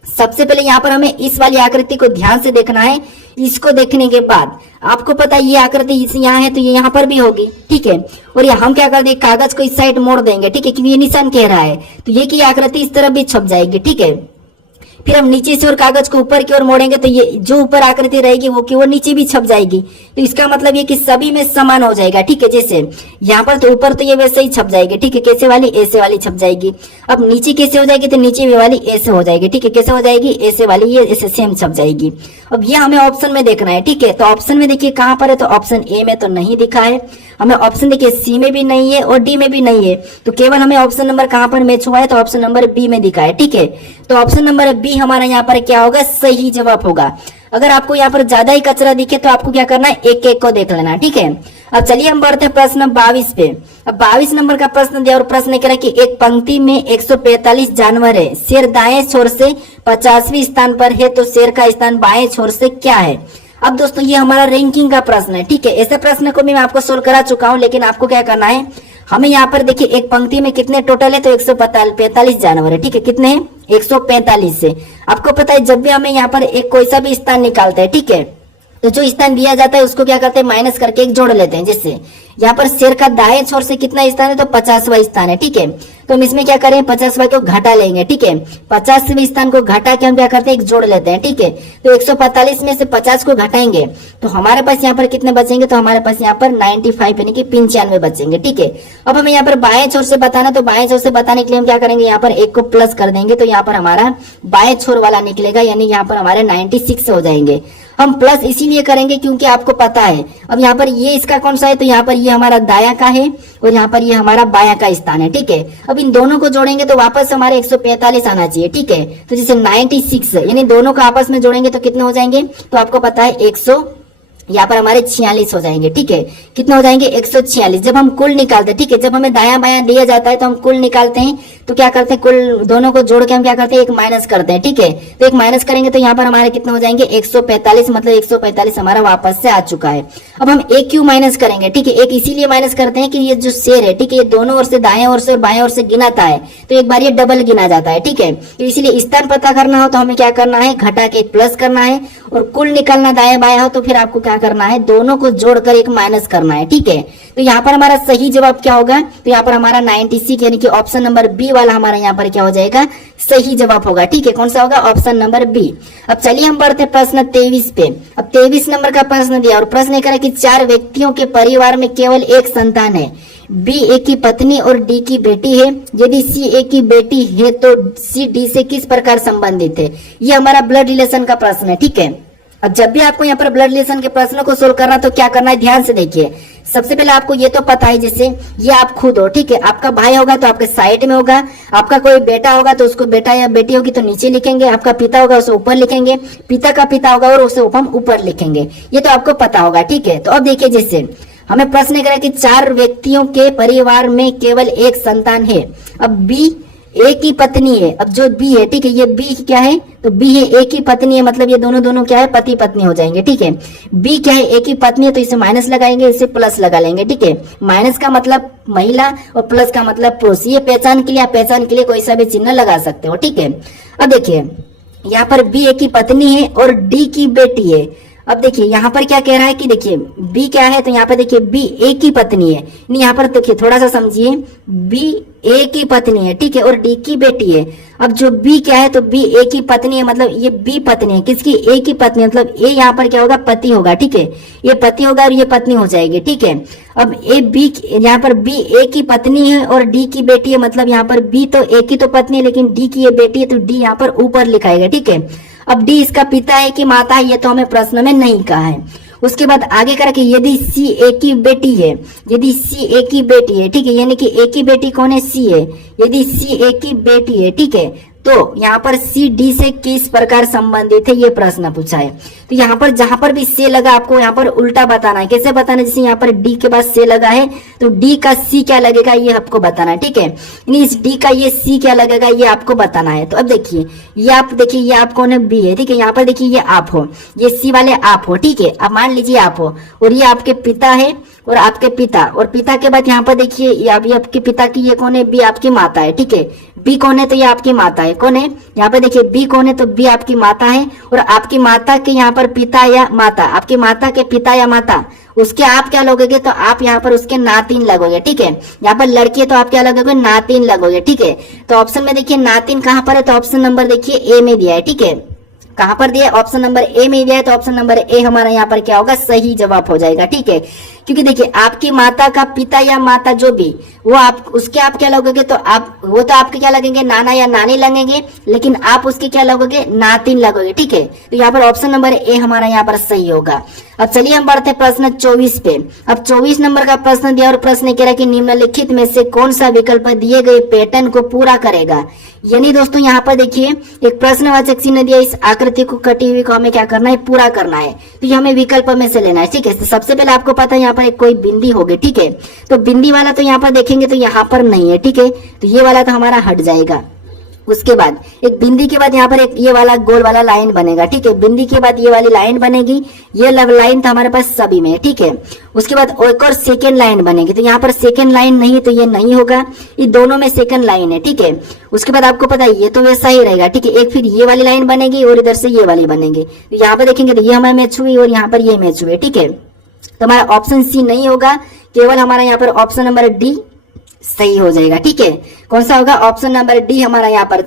सबसे पहले यहाँ पर हमें इस वाली आकृति को ध्यान से देखना है। इसको देखने के बाद आपको पता है ये आकृति यहाँ है तो ये यहाँ पर भी होगी, ठीक है। और ये हम क्या कर देंगे, कागज को इस साइड मोड़ देंगे, ठीक है, क्योंकि ये निशान कह रहा है तो ये की आकृति इस तरफ भी छप जाएगी, ठीक है। फिर हम नीचे से और कागज को ऊपर की ओर मोड़ेंगे तो ये जो ऊपर आकृति रहेगी वो की ओर नीचे भी छप जाएगी। तो इसका मतलब ये कि सभी में समान हो जाएगा, ठीक है। जैसे यहाँ पर तो ऊपर तो ये वैसे ही छप जाएगी, ठीक है, कैसे वाली ऐसे वाली छप जाएगी। अब नीचे कैसे हो जाएगी, तो नीचे भी वाली ऐसे हो जाएगी, ठीक है, कैसे हो जाएगी, ऐसे वाली ये ऐसे सेम छप जाएगी। अब ये हमें ऑप्शन में देखना है, ठीक है। तो ऑप्शन में देखिए कहाँ पर है, तो ऑप्शन ए में तो नहीं दिखा है हमें, ऑप्शन देखिए सी में भी नहीं है और डी में भी नहीं है, तो केवल हमें ऑप्शन नंबर कहाँ पर मैच हुआ है, तो ऑप्शन नंबर बी में दिखा है, ठीक है। तो ऑप्शन नंबर बी हमारा यहाँ पर क्या होगा, सही जवाब होगा। अगर आपको यहाँ पर ज्यादा ही कचरा दिखे तो आपको क्या करना है, एक एक को देख लेना, ठीक है। अब चलिए हम बढ़ते हैं प्रश्न 22 पे। अब 22 नंबर का प्रश्न दिया और प्रश्न कह रहा है कि एक पंक्ति में 145 जानवर है, शेर दाएं छोर से 50वें स्थान पर है तो शेर का स्थान बाएं छोर से क्या है। अब दोस्तों ये हमारा रैंकिंग का प्रश्न है, ठीक है। ऐसे प्रश्न को भी मैं आपको सोल्व करा चुका हूं, लेकिन आपको क्या करना है, हमें यहाँ पर देखिए एक पंक्ति में कितने टोटल है, तो 145 जानवर है, ठीक है। कितने हैं, 145 से। आपको पता है जब भी हमें यहाँ पर एक कोई सा भी स्थान निकालते हैं, ठीक है, तो जो स्थान दिया जाता है उसको क्या करते हैं, माइनस करके एक जोड़ लेते हैं। जैसे यहाँ पर शेर का दाएं छोर से कितना स्थान है, तो 50वां स्थान है, ठीक है। तो हम इसमें क्या करें, 50वां को घटा लेंगे, ठीक है। 50वें स्थान को घटा के हम क्या करते हैं, एक जोड़ लेते हैं, ठीक है। तो 145 में से 50 को घटाएंगे तो हमारे पास यहाँ पर कितने बचेंगे, तो हमारे पास यहाँ पर 95 यानी कि 95 बचेंगे, ठीक है। अब हमें यहाँ पर बाएं छोर से बताना, तो बाएं छोर से बताने के लिए हम क्या करेंगे, यहाँ पर एक को प्लस कर देंगे तो यहाँ पर हमारा बाएं छोर वाला निकलेगा, यानी यहाँ पर हमारे 96 हो जाएंगे। हम प्लस इसीलिए करेंगे क्योंकि आपको पता है अब यहाँ पर ये इसका कौन सा है, तो यहाँ पर ये हमारा दाया का है और यहाँ पर ये हमारा बाया का स्थान है, ठीक है। अब इन दोनों को जोड़ेंगे तो वापस हमारे 145 आना चाहिए, ठीक है। तो जैसे 96 यानी दोनों को आपस में जोड़ेंगे तो कितने हो जाएंगे, तो आपको पता है 100 यहाँ पर हमारे 46 हो जाएंगे, ठीक है। कितने हो जाएंगे, 146। जब हम कुल निकालते हैं, ठीक है, जब हमें दाया बाया दिया जाता है तो हम कुल निकालते हैं तो क्या करते हैं, कुल दोनों को जोड़ के हम क्या करते हैं, एक माइनस करते हैं, ठीक है। तो एक माइनस करेंगे तो यहाँ पर हमारे कितने हो जाएंगे, 145, मतलब 145 हमारा वापस से आ चुका है। अब हम एक क्यों माइनस करेंगे, ठीक है, एक इसीलिए माइनस करते हैं कि ये जो शेर है, ठीक है, ये दोनों ओर से दाएं ओर से और बाएं ओर से गिनाता है तो एक बार ये डबल गिना जाता है, ठीक है। तो इसीलिए स्थान पता करना हो तो हमें क्या करना है, घटा के एक प्लस करना है, और कुल निकालना दाएं बाएं हो तो फिर आपको क्या करना है, दोनों को जोड़कर एक माइनस करना है, ठीक है। तो यहाँ पर हमारा सही जवाब क्या होगा, तो यहाँ पर हमारा 96 यानी कि ऑप्शन नंबर बी वाला हमारा यहाँ पर क्या हो जाएगा, सही जवाब होगा, ठीक है। कौन सा होगा, ऑप्शन नंबर बी। अब चलिए हम बढ़ते प्रश्न 23 पे। अब 23 नंबर का प्रश्न दिया और प्रश्न कह रहा है कि 4 व्यक्तियों के परिवार में केवल एक संतान है, बी ए की पत्नी और डी की बेटी है। यदि सी ए की बेटी है तो सी डी से किस प्रकार संबंधित है। ये हमारा ब्लड रिलेशन का प्रश्न है, ठीक है। अब जब भी आपको यहाँ पर ब्लड रिलेशन के प्रश्नों को सोल्व करना तो क्या करना है, ध्यान से देखिए। सबसे पहले आपको ये तो पता है, जैसे ये आप खुद हो, ठीक है, आपका भाई होगा तो आपके साइड में होगा, आपका कोई बेटा होगा तो उसको बेटा या बेटी होगी तो नीचे लिखेंगे, आपका पिता होगा उसे ऊपर लिखेंगे, पिता का पिता होगा और उसे हम ऊपर लिखेंगे, ये तो आपको पता होगा, ठीक है। तो अब देखिए जैसे हमें प्रश्न करा कि 4 व्यक्तियों के परिवार में केवल एक संतान है। अब बी ए की पत्नी है, अब जो बी है, ठीक है, ये बी क्या है, तो बी है ए की पत्नी है, मतलब ये दोनों क्या है, पति पत्नी हो जाएंगे, ठीक है। बी क्या है, ए की पत्नी है तो इसे माइनस लगाएंगे, इसे प्लस लगा लेंगे, ठीक है। माइनस का मतलब महिला और प्लस का मतलब पुरुष। ये पहचान के लिए आप पहचान के लिए कोई सा भी चिन्ह लगा सकते हो, ठीक है। अब देखिए यहाँ पर बी ए की पत्नी है और डी की बेटी है। अब देखिए यहाँ पर क्या कह रहा है कि देखिए बी क्या है, तो यहाँ पर देखिए बी ए की पत्नी है, यहाँ पर देखिए थोड़ा सा समझिए, बी ए की पत्नी है, ठीक है, और डी की बेटी है। अब जो बी क्या है, तो बी ए की पत्नी है, मतलब ये बी पत्नी है, किसकी, ए की पत्नी, मतलब ए यहाँ पर क्या होगा, पति होगा, ठीक है, ये पति होगा और ये पत्नी हो जाएगी, ठीक है। अब ए बी यहाँ पर बी ए की पत्नी है और डी की बेटी है, मतलब यहाँ पर बी तो ए की तो पत्नी है लेकिन डी की ये बेटी है तो डी यहाँ पर ऊपर लिखाएगा, ठीक है। अब डी इसका पिता है कि माता है, ये तो हमें प्रश्न में नहीं कहा है। उसके बाद आगे करा कि यदि सी ए की बेटी है, यदि सी ए की बेटी है, ठीक है, यानी कि ए की बेटी कौन है, सी है, यदि सी ए की बेटी है, ठीक है, तो यहाँ पर सी डी से किस प्रकार संबंधित है, ये प्रश्न पूछा है। तो यहाँ पर जहां पर भी से लगा आपको यहाँ पर उल्टा बताना है। कैसे बताना है? जैसे यहाँ पर डी के बाद से लगा है तो डी का सी क्या लगेगा ये आपको बताना है, ठीक है। यानी इस डी का ये सी क्या लगेगा ये आपको बताना है। तो अब देखिए ये आप देखिए ये आप कौन है? बी है, ठीक है। यहाँ पर देखिए ये आप हो, ये सी वाले आप हो, ठीक है। अब मान लीजिए आप हो और ये आपके पिता है और आपके पिता, और पिता के बाद यहाँ पर देखिए ये अभी आपके पिता की ये कौन है? बी आपकी माता है, ठीक है। बी कौन है? तो ये आपकी माता है। कौन है? यहाँ पे देखिए बी कौन है? तो बी आपकी माता है। और आपकी माता के यहाँ पर पिता या माता, आपकी माता के पिता या माता, उसके आप क्या लगोगे? तो आप यहाँ पर उसके नातिन लगोगे, ठीक है। यहाँ पर लड़की है तो आप क्या लगोगे? नातिन लगोगे, ठीक है। तो ऑप्शन में देखिए नातिन कहाँ पर है? तो ऑप्शन नंबर देखिए ए में दिया है, ठीक है। कहां पर दिया? ऑप्शन नंबर ए में दिया है। तो ऑप्शन नंबर ए हमारा यहाँ पर क्या होगा? सही जवाब हो जाएगा, ठीक है। क्योंकि देखिए आपकी माता का पिता या माता जो भी वो आप उसके आप क्या लगोगे? तो आप वो तो आपके क्या लगेंगे? नाना या नानी लगेंगे, लेकिन आप उसके क्या लगोगे? नातिन लगोगे, ठीक है। तो यहाँ पर ऑप्शन नंबर ए हमारा यहाँ पर सही होगा। अब चलिए हम बढ़ते प्रश्न 24 पे। अब 24 नंबर का प्रश्न दिया और प्रश्न कह रहा है कि निम्नलिखित में से कौन सा विकल्प दिए गए पैटर्न को पूरा करेगा। यानी दोस्तों यहाँ पर देखिए एक प्रश्नवाचक चिन्ह दिया, इस आकृति को कटी हुई को हमें क्या करना है? पूरा करना है। तो ये हमें विकल्प में से लेना है, ठीक है। तो सबसे पहले आपको पता है यहाँ पर एक कोई बिंदी होगी, ठीक है। तो बिंदी वाला तो यहाँ पर देखेंगे तो यहाँ पर नहीं है, ठीक है। तो ये वाला तो हमारा हट जाएगा। उसके बाद एक बिंदी के बाद यहाँ पर एक ये वाला गोल वाला लाइन बनेगा, ठीक है। बिंदी के बाद ये वाली लाइन बनेगी, ये लाइन तो हमारे पास सभी में है, ठीक है। उसके बाद एक और सेकेंड लाइन बनेगी, तो यहाँ पर सेकेंड लाइन नहीं तो ये नहीं होगा, ये दोनों में सेकेंड लाइन है, ठीक है। उसके बाद आपको पता है ये तो वैसा ही रहेगा, ठीक है। एक फिर ये वाली लाइन बनेगी और इधर से ये वाली बनेगी। तो यहाँ पर देखेंगे तो ये हमारे मैच हुई और यहाँ पर ये मैच हुई, ठीक है। तो हमारा ऑप्शन सी नहीं होगा, केवल हमारा यहाँ पर ऑप्शन नंबर डी सही हो जाएगा, ठीक है। कौन सा होगा? ऑप्शन नंबर डी हमारा यहाँ पर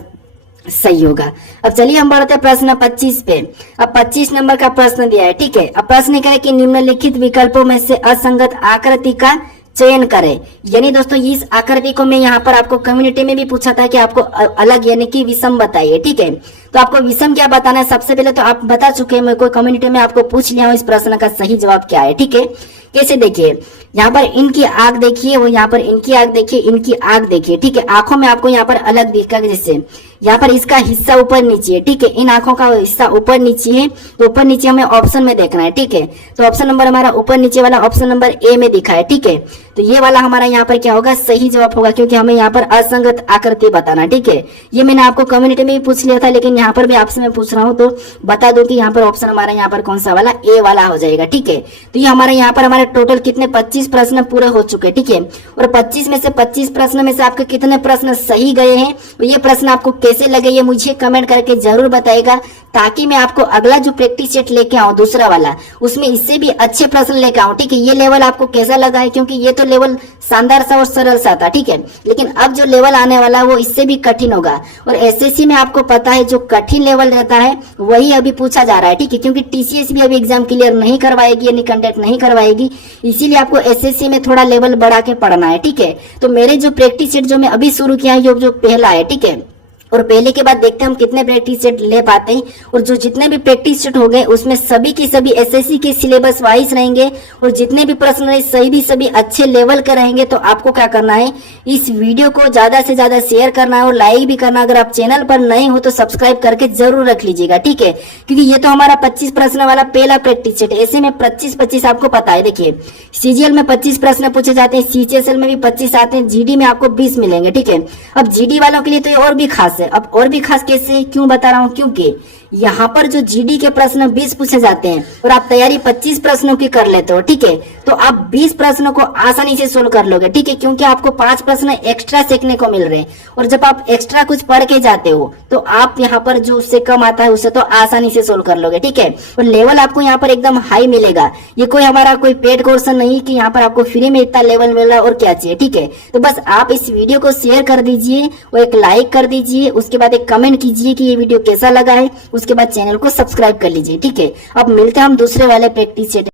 सही होगा। अब चलिए हम बढ़ते हैं प्रश्न 25 पे। अब 25 नंबर का प्रश्न दिया है, ठीक है। अब प्रश्न क्या है कि निम्नलिखित विकल्पों में से असंगत आकृति का चयन करें। यानी दोस्तों इस आकृति को मैं यहाँ पर आपको कम्युनिटी में भी पूछा था कि आपको अलग यानी कि विषम बताइए, ठीक है। तो आपको विषम क्या बताना है? सबसे पहले तो आप बता चुके हैं, मैं कोई कम्युनिटी में आपको पूछ लिया हूँ इस प्रश्न का सही जवाब क्या है, ठीक है। कैसे? देखिए यहाँ पर इनकी आंख देखिए, वो यहाँ पर इनकी आंख देखिए, इनकी आंख देखिए, ठीक है। आंखों में आपको यहाँ पर अलग दिखेगा, जैसे यहाँ पर इसका हिस्सा ऊपर नीचे है, ठीक है। इन आंखों का हिस्सा ऊपर नीचे है, तो ऊपर नीचे हमें ऑप्शन में देखना है, ठीक है। तो ऑप्शन नंबर हमारा ऊपर नीचे वाला ऑप्शन नंबर ए में दिखा है, ठीक है। तो ये वाला हमारा यहाँ पर क्या होगा? सही जवाब होगा, क्योंकि हमें यहाँ पर असंगत आकृति बताना, ठीक है। ये मैंने आपको कम्युनिटी में भी पूछ लिया था, लेकिन यहाँ पर भी आपसे मैं पूछ रहा हूँ तो बता दो कि यहाँ पर ऑप्शन हमारा यहाँ पर कौन सा वाला? ए वाला हो जाएगा, ठीक है। तो ये हमारे यहाँ पर हमारे टोटल कितने 25 प्रश्न पूरे हो चुके, ठीक है। और 25 में से 25 प्रश्न में से आपके कितने प्रश्न सही गए हैं, तो ये प्रश्न आपको कैसे लगे ये मुझे कमेंट करके जरूर बताइएगा, ताकि मैं आपको अगला जो प्रैक्टिस सेट लेके आऊं दूसरा वाला, उसमें इससे भी अच्छे प्रश्न लेके आऊं, ठीक है। ये लेवल आपको कैसा लगा है? क्योंकि ये तो लेवल शानदार सा और सरल सा था, ठीक है। लेकिन अब जो लेवल आने वाला है वो इससे भी कठिन होगा। और एसएससी में आपको पता है जो कठिन लेवल रहता है वही अभी पूछा जा रहा है, ठीक है। क्योंकि टीसीएस भी अभी एग्जाम क्लियर नहीं करवाएगी यानी कंडक्ट नहीं करवाएगी, इसीलिए आपको एसएससी में थोड़ा लेवल बढ़ा के पढ़ना है, ठीक है। तो मेरे जो प्रैक्टिस सेट जो मैं अभी शुरू किया है जो पहला है, ठीक है। और पहले के बाद देखते हैं हम कितने प्रैक्टिस सेट ले पाते हैं। और जो जितने भी प्रैक्टिस सेट हो गए उसमें सभी की सभी एसएससी के सिलेबस वाइज रहेंगे, और जितने भी प्रश्न रहे सभी अच्छे लेवल के रहेंगे। तो आपको क्या करना है? इस वीडियो को ज्यादा से ज्यादा शेयर करना है और लाइक भी करना। अगर आप चैनल पर नए हो तो सब्सक्राइब करके जरूर रख लीजिएगा, ठीक है। क्योंकि ये तो हमारा 25 प्रश्न वाला पहला प्रैक्टिस सेट है। ऐसे में 25-25 आपको पता है। देखिए सीजीएल में 25 प्रश्न पूछे जाते हैं, सीएचएसएल में भी 25 आते हैं, जीडी में आपको 20 मिलेंगे, ठीक है। अब जीडी वालों के लिए तो ये और भी खास है। अब और भी खास कैसे क्यों बता रहा हूं? क्योंकि यहाँ पर जो जीडी के प्रश्न 20 पूछे जाते हैं और आप तैयारी 25 प्रश्नों की कर लेते हो, ठीक है। तो आप 20 प्रश्नों को आसानी से सोल्व कर लोगे, ठीक है। क्योंकि आपको 5 प्रश्न एक्स्ट्रा सीखने को मिल रहे हैं, और जब आप एक्स्ट्रा कुछ पढ़ के जाते हो तो आप यहाँ पर जो उससे कम आता है उसे तो आसानी से सोल्व कर लोगे, ठीक है। और लेवल आपको यहाँ पर एकदम हाई मिलेगा। ये कोई हमारा कोई पेड कोर्स नहीं कि यहाँ पर आपको फ्री में इतना लेवल मिल रहा है और क्या चाहिए, ठीक है। तो बस आप इस वीडियो को शेयर कर दीजिए और एक लाइक कर दीजिए, उसके बाद एक कमेंट कीजिए कि ये वीडियो कैसा लगा है, उसके बाद चैनल को सब्सक्राइब कर लीजिए, ठीक है। अब मिलते हैं हम दूसरे वाले प्रैक्टिस सेट